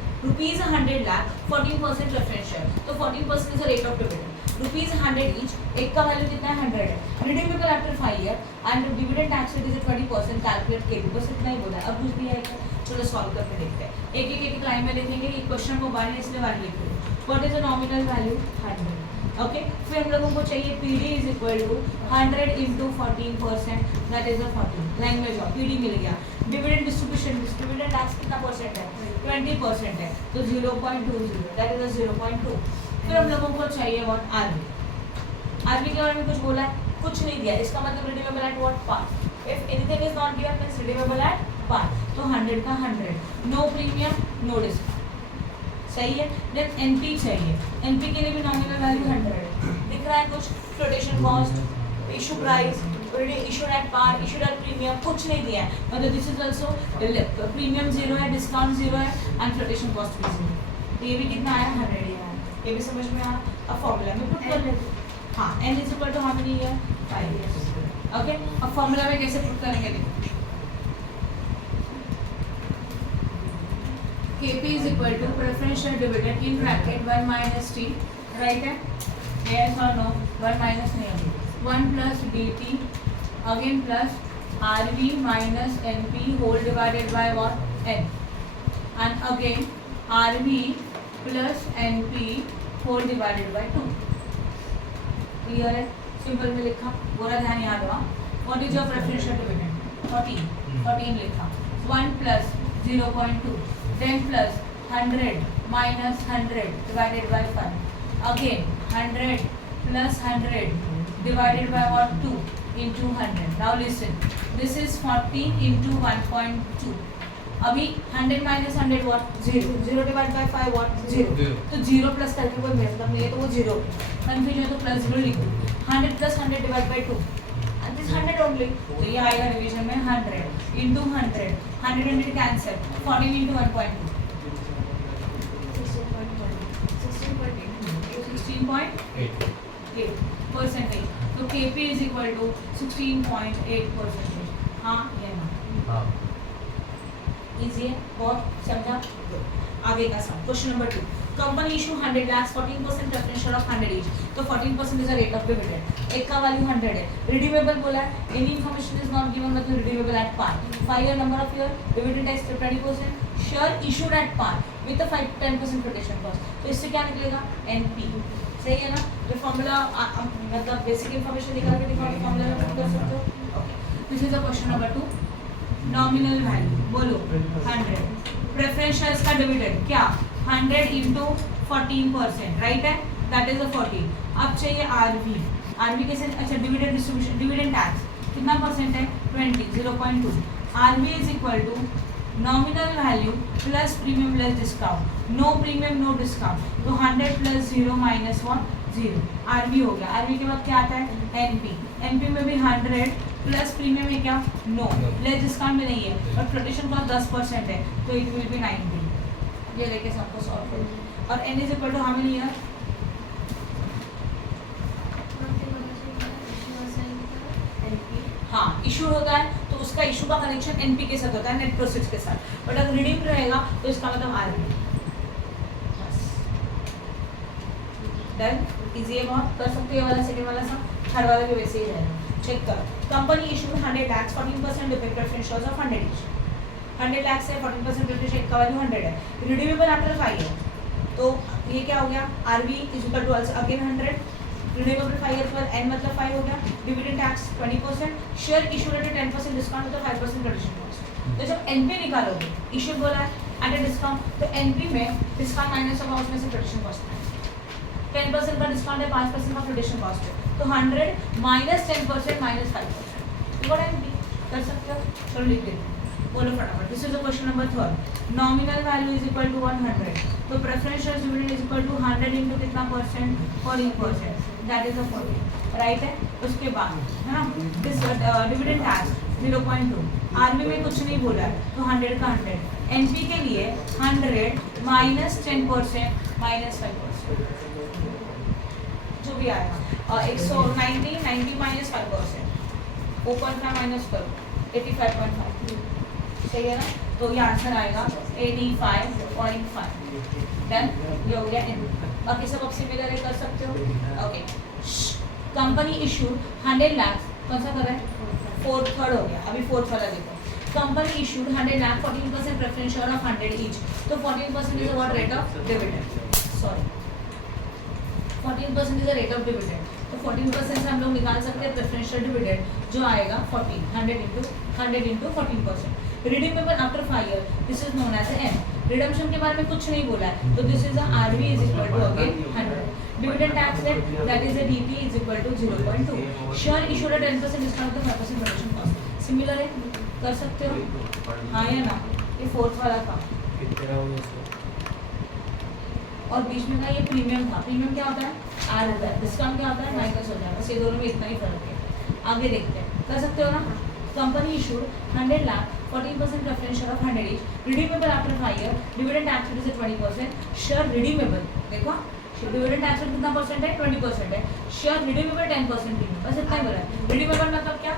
₹100 lakh 14% preferential, तो 14% is the rate of dividend, ₹100 each, एक का वैल्यू कितना है 100 है, redeemable after 5 year and dividend tax rate is 20%, calculate KP, बस इतना ही बोला है। अब कुछ दिया है क्या? चलो सॉल्व करके देखते हैं। एक लाइन में लिखेंगे कि क्वेश्चन को 1 है इसलिए 1 लिख रहे हैं। What is the nominal value? 100। Okay, फिर हम लोगों को चाहिए PD is equal to 100 into 14%, that is the 14 language of PD मिल गया। डिविडेंड डिस्ट्रीब्यूशन, डिविडेंड टैक्स कितना परसेंट है? 20% है, तो 0.20, दैट इज 0.2। फिर हम लोगों को चाहिए व्हाट? आरबी। आरबी के बारे में कुछ बोला है? कुछ नहीं दिया, इसका मतलब redeemable at what? Par. If anything is not given means redeemable at par, तो 100 का 100, नो प्रीमियम नो डिस्काउंट, सही है। देन एनपी चाहिए, एनपी के लिए भी नॉमिनल वैल्यू 100 है। दिख रहा है कुछ? Flotation cost, issue price, issued at par, issued at premium, कुछ नहीं दिया है, मतलब दिस इज आल्सो प्रीमियम 0 है, डिस्काउंट 0 है एंड फ्लोटेशन कॉस्ट भी 0। तो ये भी कितना आया? 100 ही आया। ये भी समझ में आया? अब फॉर्मूला में पुट कर लेते हैं। हाँ, N is equal to how many year? 5 years. Okay, अब फॉर्मूला में कैसे पुट करेंगे देखो। KP is equal to preferential dividend in bracket 1 minus T, right है? Yes or no? 1 minus नहीं होगी, 1 plus DT again plus RV minus NP whole divided by what? N, and again RV plus NP whole divided by 2। Clear है? Simple में लिखा, पूरा ध्यान याद हुआ। What is your preferential dividend? 14 लिखा, 1 plus 0.2, 10 plus 100 minus 100 divided by 5, again 100 plus 100 divided by what? 2 into 100. Now listen, this is 14 into 1.2. अभी 100 minus 100 what? 0, 0 divided by 5 what? 0, तो 0 plus करके कोई मतलब नहीं है, तो वो 0, कंफ्यूजन है तो प्लस 0 लिख दो। 100 plus 100 divided by 2, and this 100 only, तो ये आएगा रिवीजन में 100 into 100, 100 कैंसिल, 14 into 1.2, 16.8%। तो KP is equal to 16.8%। हाँ या ना? इजी है बहुत, समझा? आगे का sum, question number 2, company issue 100 lakh 14% preferential of 100 each, तो 14% is the rate of dividend, एक का वैल्यू 100 है, रिडीमेबल बोला है, any information is not given मतलब redeemable at par, 5 year number of year, dividend is 20%, share issued at par with 5-10% protection cost, तो इससे क्या निकलेगा? एनपी, सही है ना? जो फॉर्मूला मतलब बेसिक इन्फॉर्मेशन निकाल के दिखाओ तो फॉर्मूला में पुट कर सकते हो। Okay, this is the question number 2, nominal value बोलो 100, प्रेफरेंशियल का डिविडेंड क्या? 100 into 14%, राइट है, दैट इज 14। अब चाहिए आरवी, आरवी कैसे? अच्छा, डिविडेंड डिस्ट्रीब्यूशन, डिविडेंड टैक्स कितना परसेंट है? 20, 0.2। RV is equal to nominal value plus premium less discount, no premium no discount, तो 100 प्लस 0 माइनस 1 0, आरबी हो गया। आरबी के बाद क्या आता है एनपी, एनपी में भी 100 प्लस प्रीमियम है क्या नो, लेस डिस्काउंट में नहीं है और फ्लोटेशन कॉस्ट 10% है तो इट विल बी 90। ये लेके सबको सॉल्व करो और n is equal to how many year, हाँ इशू होता है तो उसका इशू का कनेक्शन एनपी के साथ होता है, नेट प्रोसीड्स के साथ, बट अगर रिडीम रहेगा तो इसका मतलब आरबी। डन, इजी है बहुत, कर सकते हो। वाला सेकंड वाला सा, थर्ड वाला भी वैसे ही रहेगा। चेक कर, company issued 100 lakhs 14% defect preferentials of 100 each, 100 lakhs से 14% प्रेफरेंशियल का वैल्यू 100 है, रिडीमेबल आफ्टर 5 ईयर, तो ये क्या हो गया RV is equal to also again 100, redeemable 5 year पर एन मतलब 5 हो गया, dividend tax 20%, share issued at 10% discount तो 5% ट्रेडिशन कॉस्ट। तो जब एनपी निकालोगे, इशू बोला है एट अ डिस्काउंट, तो एनपी में डिस्काउंट माइनस होगा, उसमें से ट्रेडिशन कॉस्ट है 10% का डिस्काउंट है, 5% का ट्रेडिशन कॉस्ट है, तो 100 माइनस 10% माइनस 5%, तो एनपी कर सकते हो। चलो लिख देते हैं, बोलो फटाफट। This is the question number 3, nominal value is equal to 100, तो preferential dividend is equal to 100 into कितना percent 14%, that is a 40, right है। उसके बाद है ना दिस डिविडेंड टैक्स 0.2, आरबी में कुछ नहीं बोला है तो 100 का 100, एनपी के लिए 100 माइनस 10% माइनस 5%, जो भी आएगा, और 190 माइनस 5%, 4.5 माइनस करो 85.5, सही है ना, तो ये आंसर आएगा 85.5। डन, ये हो गया एन। बाकी सब अब सिमिलर कर सकते हो। ओके, कंपनी इशूड 100 लाख, कौन सा कर रहा है फोर्थ, थर्ड हो गया, अभी फोर्थ वाला देखो। Company issued 100 lakh 14% preferential of 100 each, तो 14% is what rate of dividend, sorry 14% is the rate of dividend, तो 14% से हम लोग निकाल सकते हैं प्रेफरेंशियल डिविडेंड जो आएगा 100 into 14%। Redeemable after 5 year, this is known as N. Redemption के बारे में कुछ नहीं बोला है, तो this is RV is equal to again 100, dividend tax rate that is DT is equal to 0.2, share issued at 10% discount तो 5% प्रोडक्शन कॉस्ट, सिमिलर है, कर सकते हो हाँ या ना। ये फोर्थ वाला था और बीच में का ये प्रीमियम था, प्रीमियम क्या होता है ऐड होता है, डिस्काउंट क्या होता है माइनस हो जाएगा, बस ये दोनों में इतना ही फर्क है। आगे देखते हैं, कर सकते हो ना। Company issued 100 lakh 14% preferential of 100 each, redeemable after 5 year, dividend tax rate is 20%, share redeemable, देखो डिविडेंड टैक्स रेट कितना परसेंट है 20% है, शेयर रिडीमेबल 10% प्रीमियम, बस इतना ही बोला है। रिडीमेबल मतलब क्या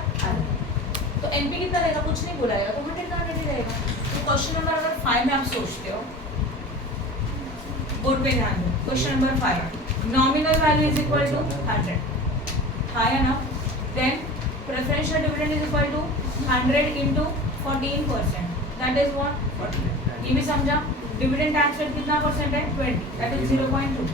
तो एनपी कितना रहेगा, कुछ नहीं बोला जाएगा, तो 100 का 100 ही रहेगा। तो क्वेश्चन नंबर अगर 5 में आप सोचते हो, बोर्ड पे ध्यान दो, question number 5, nominal value is equal to 100, हाँ या ना, then preferential dividend is equal to 100 into 14%, that is what 40, ये भी समझा। डिविडेंड टैक्स रेट कितना परसेंट है 20, दैट इज 0.2,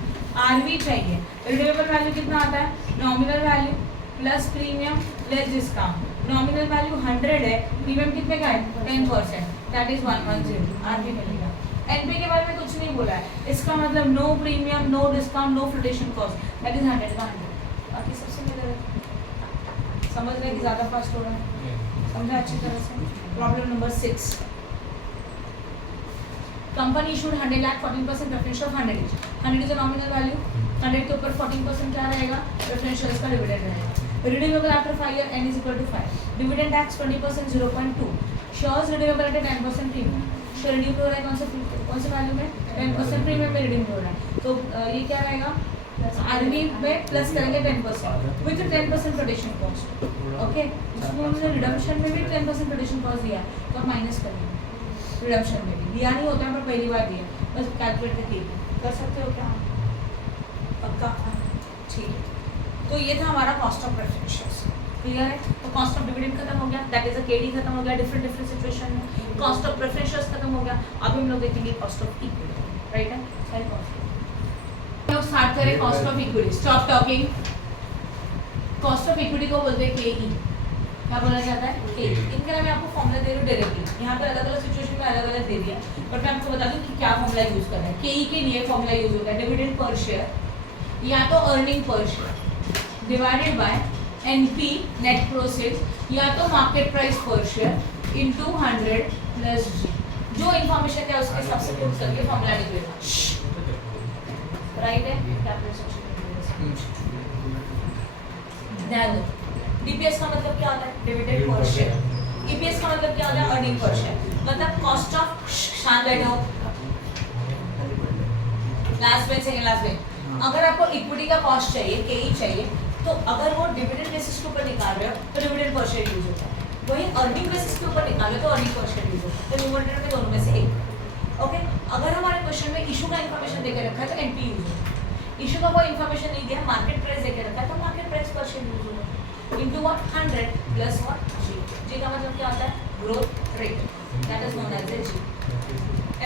आरवी चाहिए। रिडीमेबल वैल्यू कितना आता है, nominal value plus premium less discount, nominal value 100 है, प्रीमियम कितने का है 10%, दैट इज 110, आरवी मिलेगा। एनपी के बारे में कुछ नहीं बोला है, इसका मतलब no premium no discount no flotation cost, that is 100 का 100, बाकी सबसे मिलर है। समझ रहे कि ज़्यादा फास्ट हो रहा है, समझा अच्छी तरह से। Problem number 6, company issued 100 lakh 14% preferential of 100 each, 100 is a nominal value, 100 के ऊपर 14% क्या रहेगा प्रेफरेंशियल्स का डिविडेंड रहेगा। Redeemable after 5 year n is equal to 5, dividend tax 20% 0.2, shares redeemable at 10% premium, share redeem हो रहा है कौन से वैल्यू में 10% प्रीमियम में रिडीम हो रहा है, तो ये क्या रहेगा आरबी में प्लस करेंगे 10% विद 10% प्रोडक्शन कॉस्ट, ओके। इसमें हमने रिडम्पशन में भी 10% प्रोडक्शन कॉस्ट दिया, तो आप माइनस करेंगे, रिडम्पशन में भी दिया नहीं होता है पर पहली बार दिया, बस कैलकुलेट करके कर सकते हो क्या, पक्का ठीक है। तो ये था हमारा कॉस्ट ऑफ प्रेफरेंशियल्स, क्लियर है। तो कॉस्ट ऑफ डिविडेंड खत्म हो गया, दैट इज अ केडी खत्म हो गया, डिफरेंट सिचुएशन में कॉस्ट ऑफ प्रेफरेंशियल्स खत्म हो गया। अब हम लोग देखेंगे कॉस्ट ऑफ इक्विटी, राइट है, सारी कॉस्ट लोग स्टार्ट करें cost of equity, stop talking. Cost of equity को बोलते हैं केई, क्या बोला जाता है केई। इनके लिए मैं आपको फॉर्मूला दे रही हूँ डायरेक्टली, यहाँ पे अलग अलग सिचुएशन में अलग अलग दे दिया, बट मैं आपको बता दूँ कि क्या फॉर्मूला यूज करना है। केई के लिए फॉर्मूला यूज होता है डिविडेंड पर शेयर या तो earning per share divided by NP net proceeds या तो market price per share into 100 plus जी, जो इन्फॉर्मेशन है उसके सब्स्टिट्यूट करके फॉर्मूला निकलेगा, राइट है। ध्यान दो, डीपीएस का मतलब क्या होता है, डिविडेंड पर शेयर। ईपीएस का मतलब क्या होता है, अर्निंग पर शेयर। मतलब कॉस्ट ऑफ, शान बैठे हो, लास्ट में सेकंड लास्ट में, अगर आपको इक्विटी का कॉस्ट चाहिए, केई चाहिए, तो अगर वो डिविडेंड बेसिस के ऊपर निकाल रहे हो तो डिविडेंड पर शेयर यूज होता है, वही अर्निंग बेसिस के ऊपर निकाल रहे हो तो अर्निंग पर शेयर यूज होता है। तो न्यूमरेटर में दोनों में से एक। ओके, अगर हमारे क्वेश्चन में इशू का इन्फॉर्मेशन देके रखा है तो एनपी यूज होगा। इशू का कोई इन्फॉर्मेशन नहीं दिया, मार्केट प्राइस देके रखा है तो market price per share use होगा। Into what, 100 plus what, G. G का मतलब क्या होता है, growth rate, that is known as a G.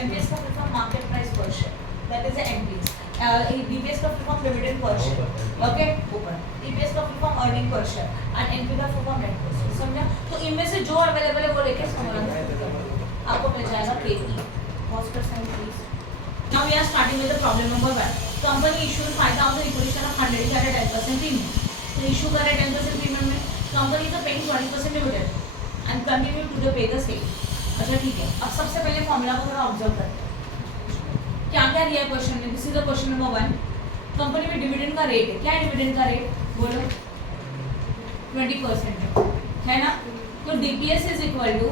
MPS का full form market price per share, that is a MPS. DPS का full form dividend per share, okay ऊपर। EPS का full form earning per share and NP का full form net profit. समझा? तो इनमें से जो अवेलेबल है वो लेके फॉर्मूला आपको मिल जाएगा केई। पॉज कर साइन please. Now we are starting with the problem number 1। Company issued 5000 equity share of 100 at 10% premium. तो इशू कर रहे 10% प्रीमियम में, company is paying 20% dividend and continue to the pay the same. अच्छा ठीक है, अब सबसे पहले फॉर्मूला को थोड़ा ऑब्जर्व करते हैं। क्या क्या दिया है क्वेश्चन में, this is the question number 1। Company में डिविडेंड का रेट है, क्या है डिविडेंड का रेट बोलो, 20% है ना। तो DPS is equal to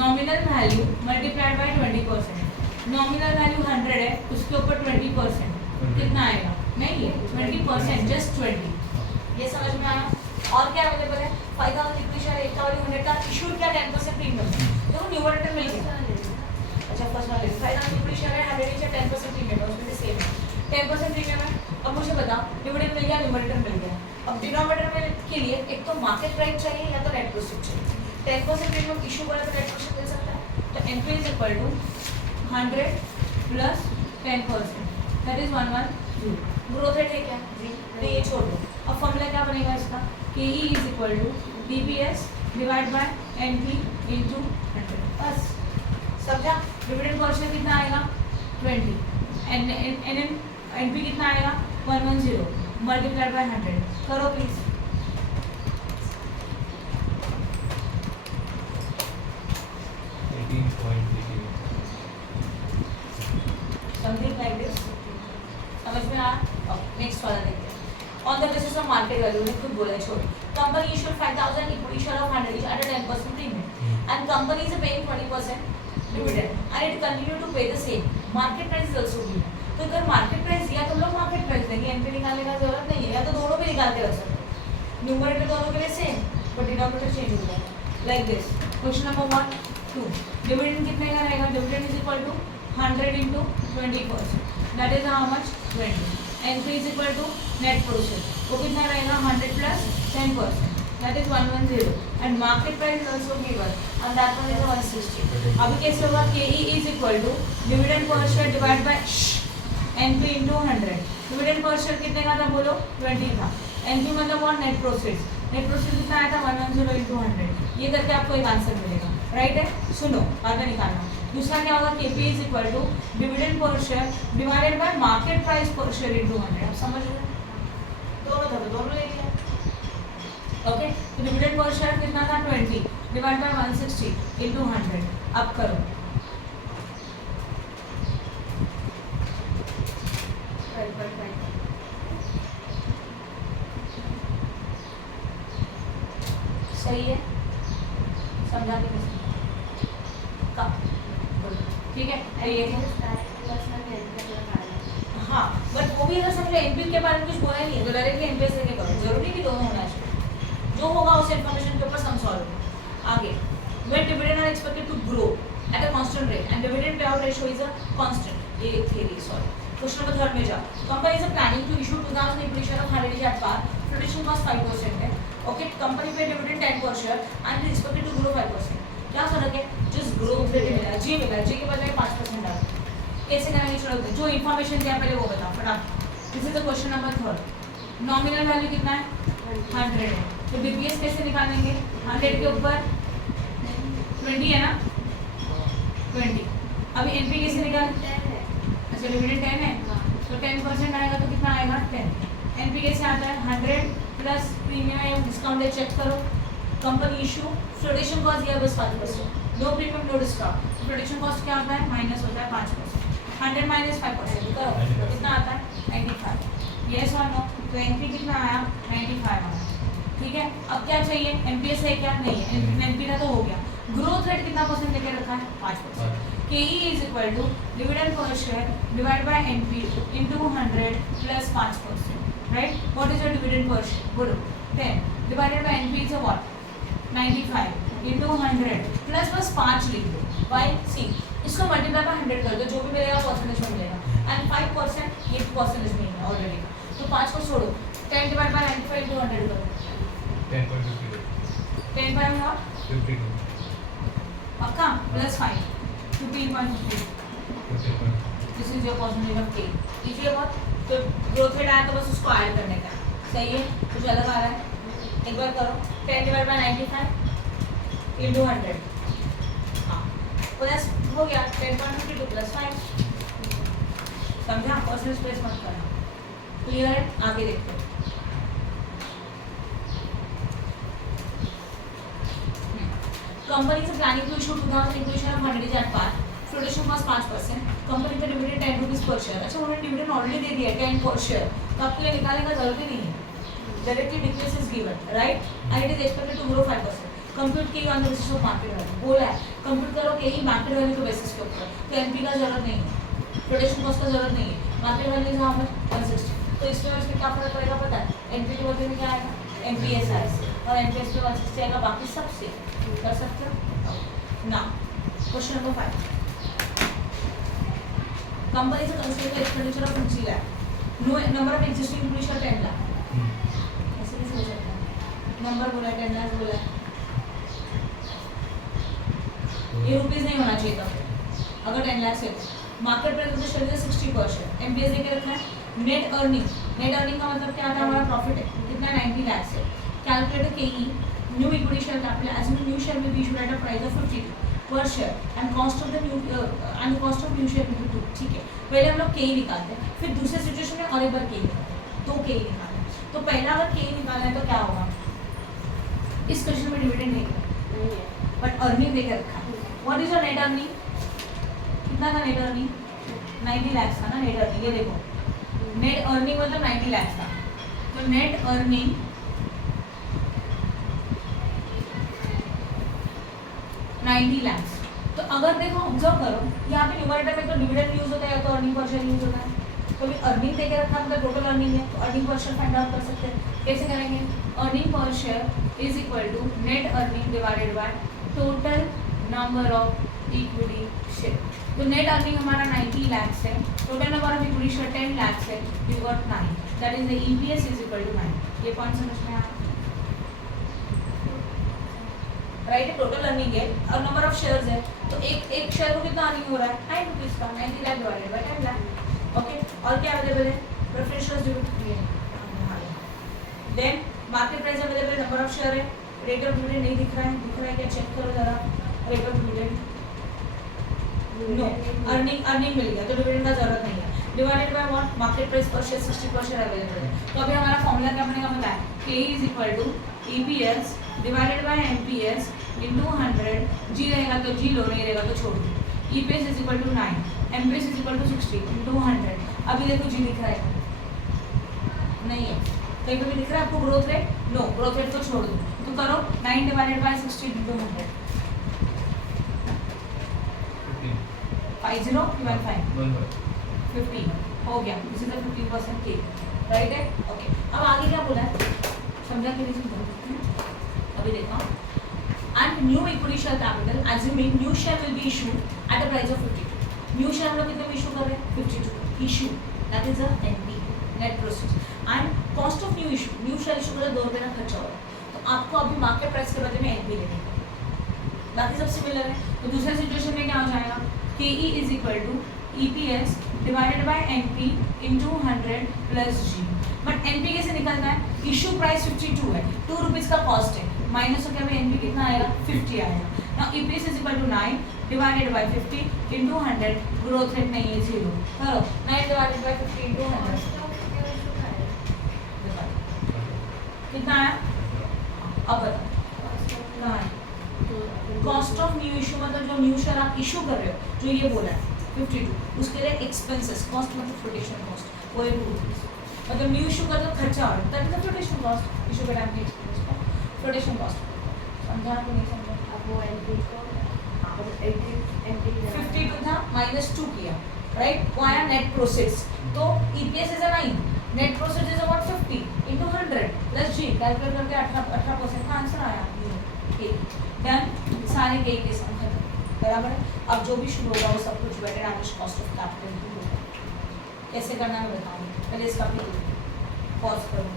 nominal value multiplied by 20%। Nominal value 100 है, उसके ऊपर 20% कितना आएगा, नहीं है 20%, जस्ट 20। ये समझ में आया। और क्या अवेलेबल है, 5000 इक्विटी शेयर, एक का वैल्यू 100 का, इशूड क्या 10% प्रीमियम, देखो न्यूमरेटर मिल गया। अच्छा फर्स्ट वाले 5000 इक्विटी शेयर है, 100 इच 10% प्रीमियम है, उसमें भी सेम है 10% प्रीमियम है। अब मुझे बताओ, डिविडेंड मिल गया, न्यूमरेटर मिल गया, अब डिनोमिनेटर में के लिए एक तो मार्केट प्राइस चाहिए या तो नेट प्रॉफिट चाहिए। 10% प्रीमियम इशू करा तो नेट प्रॉफिट मिल सकता है। तो NP is equal to 100 plus 10%, that is 110। Growth rate है क्या जी, तो ये छोड़ दो। अब फॉर्मूला क्या बनेगा इसका, K E is equal to DPS divide by NP into 100, बस। समझा? डिविडेंड पर शेयर कितना आएगा 20, एनपी कितना आएगा 110 मल्टीप्लाइड बाय 100। करो प्लीज। समथिंग लाइक दिस, समझ में आया? नेक्स्ट वाला देखते हैं। On the basis of market value ने खुद बोला है, छोड़। Company issued 5000 equity share of 100 each at a 10% premium and company is paying 20% dividend and it continue to pay the same. Market price is also given. तो अगर market price दिया तो लोग मार्केट प्राइस देंगे, एनपी निकालने का जरूरत नहीं है, या तो दोनों भी निकाल के रख सकते हैं। न्यूमरेटर दोनों के लिए सेम बट डिनोमिनेटर चेंज हो जाएगा, like this. Question number 1 2, dividend कितने का रहेगा, dividend is equal to 100 into 20%, that is how much 20। NP is equal to net profit, वो कितना रहेगा 100 plus 10%, that is 110 and market price is also given and that one is 160। अभी कैसे होगा, KE is equal to dividend per share divide by NP into 100। Dividend per share कितने का था बोलो, 20 था। एनपी मतलब what, net profit. Net profit कितना आया था 110 into 100। ये करके आपको एक आंसर मिलेगा, राइट है। सुनो बाद में निकालना। दूसरा क्या होगा, KP is equal to dividend per share divided by market price per share into 100। आप समझ रहे हो, दोनों था तो दोनों ले लिया। ओके, तो डिविडेंड पर शेयर कितना था 20 डिवाइड बाय 160 इंटू 100। अब करो, सही है, समझा के का ठीक है। ये हाँ, बट वो भी अगर समझो एनपी के बारे में कुछ बोला ही नहीं है तो डायरेक्टली एनपीएस लेके करो, जरूरी कि दोनों होना चाहिए। जो होगा उस इन्फॉर्मेशन के ऊपर सम सॉल्व आगे। When dividend are expected to grow at a constant rate and dividend payout ratio is a constant, ये theory सॉरी। क्वेश्चन नंबर 3 में जाओ। Company is planning to issue 2000 equity share of 100 each at par, flotation cost 5% है। Okay, company pay dividend 10 per share and is expected to grow 5%। क्या फर्क है, just growth rate मिला, जी मिला, जी के बजाय 5% डाल। कैसे करेंगे, चलो जो इन्फॉर्मेशन दिया पहले वो बताओ फटाफट। This is the question number 3। Nominal value कितना है 100 है, तो डीपीएस कैसे निकालेंगे, 100 के ऊपर 20 है ना, 20। अभी एनपी कैसे निकाल, अच्छा डिविडेंड 10 है तो 10% आएगा तो कितना आएगा 10। एनपी कैसे आता है 100 प्लस प्रीमियम है, डिस्काउंट चेक करो। कंपनी इशू फ्लोटेशन कॉस्ट दिया बस 5%, no premium no discount, production cost क्या होता है माइनस होता है 5%, 100 माइनस 5% करो तो कितना आता है 95। यस और नो, तो एनपी कितना आया 95 आया, ठीक है। अब क्या चाहिए, एमपीएस है क्या, नहीं है, एनपी का तो हो गया। ग्रोथ रेट कितना परसेंट लेके रखा है 5%। KE is equal to dividend per share divide by NP into 100 plus 5%, right. What is your dividend per share, बोलो 10 divided by NP is what 95 into 100 plus बस 5 लिख दो, वाई सी इसको multiply by 100 कर दो, जो भी मिलेगा परसेंटेज में मिलेगा, एंड 5% ये परसेंटेज में है ऑलरेडी, तो 5 को छोड़ो, 10 डिवाइड बाय 95 इनटू 100 करो, 10 बाय 52 पक्का plus 5 15.50, this is your percentage of के। इजी है बहुत, तो ग्रोथ रेट आया तो बस उसको ऐड करने का, सही है। कुछ अलग आ रहा है, एक बार करो, 10 डिवाइड बाय 95 इनटू 100, हाँ प्लस हो गया 10.52 प्लस 5, समझा, परसेंटेज प्लेस मत करना, क्लियर है। आगे देखते हैं, कंपनी से planning to issue 2000 equation of 100 at par, production cost 5%, company का डिविडेंड 10 रुपीज पर शेयर। अच्छा उन्होंने डिविडेंड ऑलरेडी दे दिया 10 पर शेयर, तो आपके लिए निकालने का जरूरत ही नहीं है, directly declaration is given, right, and it is expected to grow 5%। Compute की on the basis of market value, बोला है कंप्यूट करो के ही मार्केट वैल्यू के बेसिस के ऊपर, तो एनपी का जरूरत नहीं है, प्रोडक्शन कॉस्ट का जरूरत नहीं है, मार्केट वैल्यू जहाँ पर 160, तो इसमें उसमें क्या फर्क पड़ेगा पता है, एनपी के बदले में क्या आएगा एमपीएस आएगा, और एमपीएस पे 160 आएगा, बाकी सब सेम कर सकते हो ना। क्वेश्चन नंबर 5, कंपनी से consider expenditure of 50 lakh, no number of existing employees का 10 लाख, ऐसे कैसे हो सकता है, नंबर बोला 10 लाख बोला, ये रुपीस नहीं होना चाहिए था अगर 10 लाख से, market price of the share is 60%, MPS देके रखा है। नेट अर्निंग, नेट अर्निंग का मतलब क्या आता है, हमारा प्रॉफिट है कितना 90 लाख से, calculate KE new equity share capital as new share will be issued at a price of 52 per share and cost of the new and cost of new share will be 2, ठीक है। पहले हम लोग केई निकालते हैं, फिर दूसरे सिचुएशन में और एक बार केई निकालते हैं, तो केई निकालना है। तो पहला अगर केई निकालना है तो क्या होगा, इस क्वेश्चन में डिविडेंड नहीं है बट अर्निंग देकर रखा है। What is your net earning, कितना था नेट अर्निंग 90 लाख था ना नेट अर्निंग, ये देखो नेट अर्निंग मतलब 90 लाख था, तो नेट अर्निंग 90 लाख। तो अगर देखो ऑब्जर्व करो यहाँ पे न्यूमरेटर में तो डिविडेंड यूज होता है या तो अर्निंग पर शेयर यूज होता है, तो भी अर्निंग देके रखा मतलब टोटल अर्निंग है, तो earning per share find out कर सकते हैं। कैसे करेंगे, earning per share is equal to net earning divided by total number of equity share. तो नेट अर्निंग हमारा 90 लाख है, total number of equity share 10 lakh है, we got 9, that is the EPS is equal to 9। ये point समझ में आया, right. Total earning है और नंबर ऑफ शेयर्स है, तो एक शेयर को कितना अर्निंग हो रहा है 9 रुपीज का, 90 lakh divided by 10 lakh, okay. और क्या अवेलेबल है, preference shares dividend, then market price available, number of share है, रेट ऑफ डिविडेंड नहीं दिख रहा है क्या, चेक करो जरा, rate of dividend no, earning मिल गया तो डिविडेंड का जरूरत नहीं है, divided by what market price per share 60% available है। तो अभी हमारा फॉर्मूला क्या बनेगा पता है, K is equal to EPS divided by MPS into 100, G रहेगा तो जी लो, नहीं रहेगा तो छोड़ दो, EPS is equal to 9, MPS is equal to 60 into 100। अभी देखो जी दिख रहा है नहीं है, कहीं पे भी दिख रहा है आपको growth rate, no, growth rate को छोड़ दो, तो करो 9 डिवाइडेड बाय 60 इनटू 100, 50 हो गया, दिस इज द 15% के, राइट है, ओके। अब आगे क्या बोला है, समझा कि नहीं समझा, अभी देखो, and new equity share capital assuming new share will be issued at a price of 52, new share हम लोग कितने में इशू कर रहे हैं 52 issue, that is a NP net proceeds, and cost of new issue, new share issue कर 2 रुपये का खर्चा हो रहा है, तो आपको अभी मार्केट प्राइस के बदले में एनपी लेनी है, बाकी सब सिमिलर है। तो दूसरे सिचुएशन में क्या हो जाएगा, KE is equal to EPS divided by NP into 100 plus G, but NP कैसे निकलता है, इशू प्राइस 52 है, 2 रुपीज़ का कॉस्ट है, माइनस हो गया NP कितना आएगा 50 आएगा। Now EPS is equal to 9 divided by 50 into 100, growth rate नहीं है 0, करो 9 डिवाइडेड बाय 50 इंटू 100 कितना आया, अब बताओ कहाँ है, कॉस्ट ऑफ न्यू इशू मतलब जो न्यू शेयर आप इशू कर रहे हो, जो ये बोला है 52, उसके लिए एक्सपेंसेस, कॉस्ट मतलब फ्लोटेशन कॉस्ट, वो है 2 रुपीज। मतलब न्यू इशू कर तो खर्चा और that is the flotation cost, issue के टाइम की एक्सपेंस, फ्लोटेशन कॉस्ट। समझा कि नहीं समझा? अब वो एंट्री को 52 था -2 किया, राइट? वो आया नेट प्रोसेस, तो EPS is 9, net process is about 50 into 100 plus G, calculate करके 18% का आंसर आया। डन, सारे के सम खत्म, बराबर है। अब जो भी शुरू होगा वो सब कुछ weighted average cost of capital होगा। कैसे करना है मैं बताऊंगी, पहले इसका पॉज करो।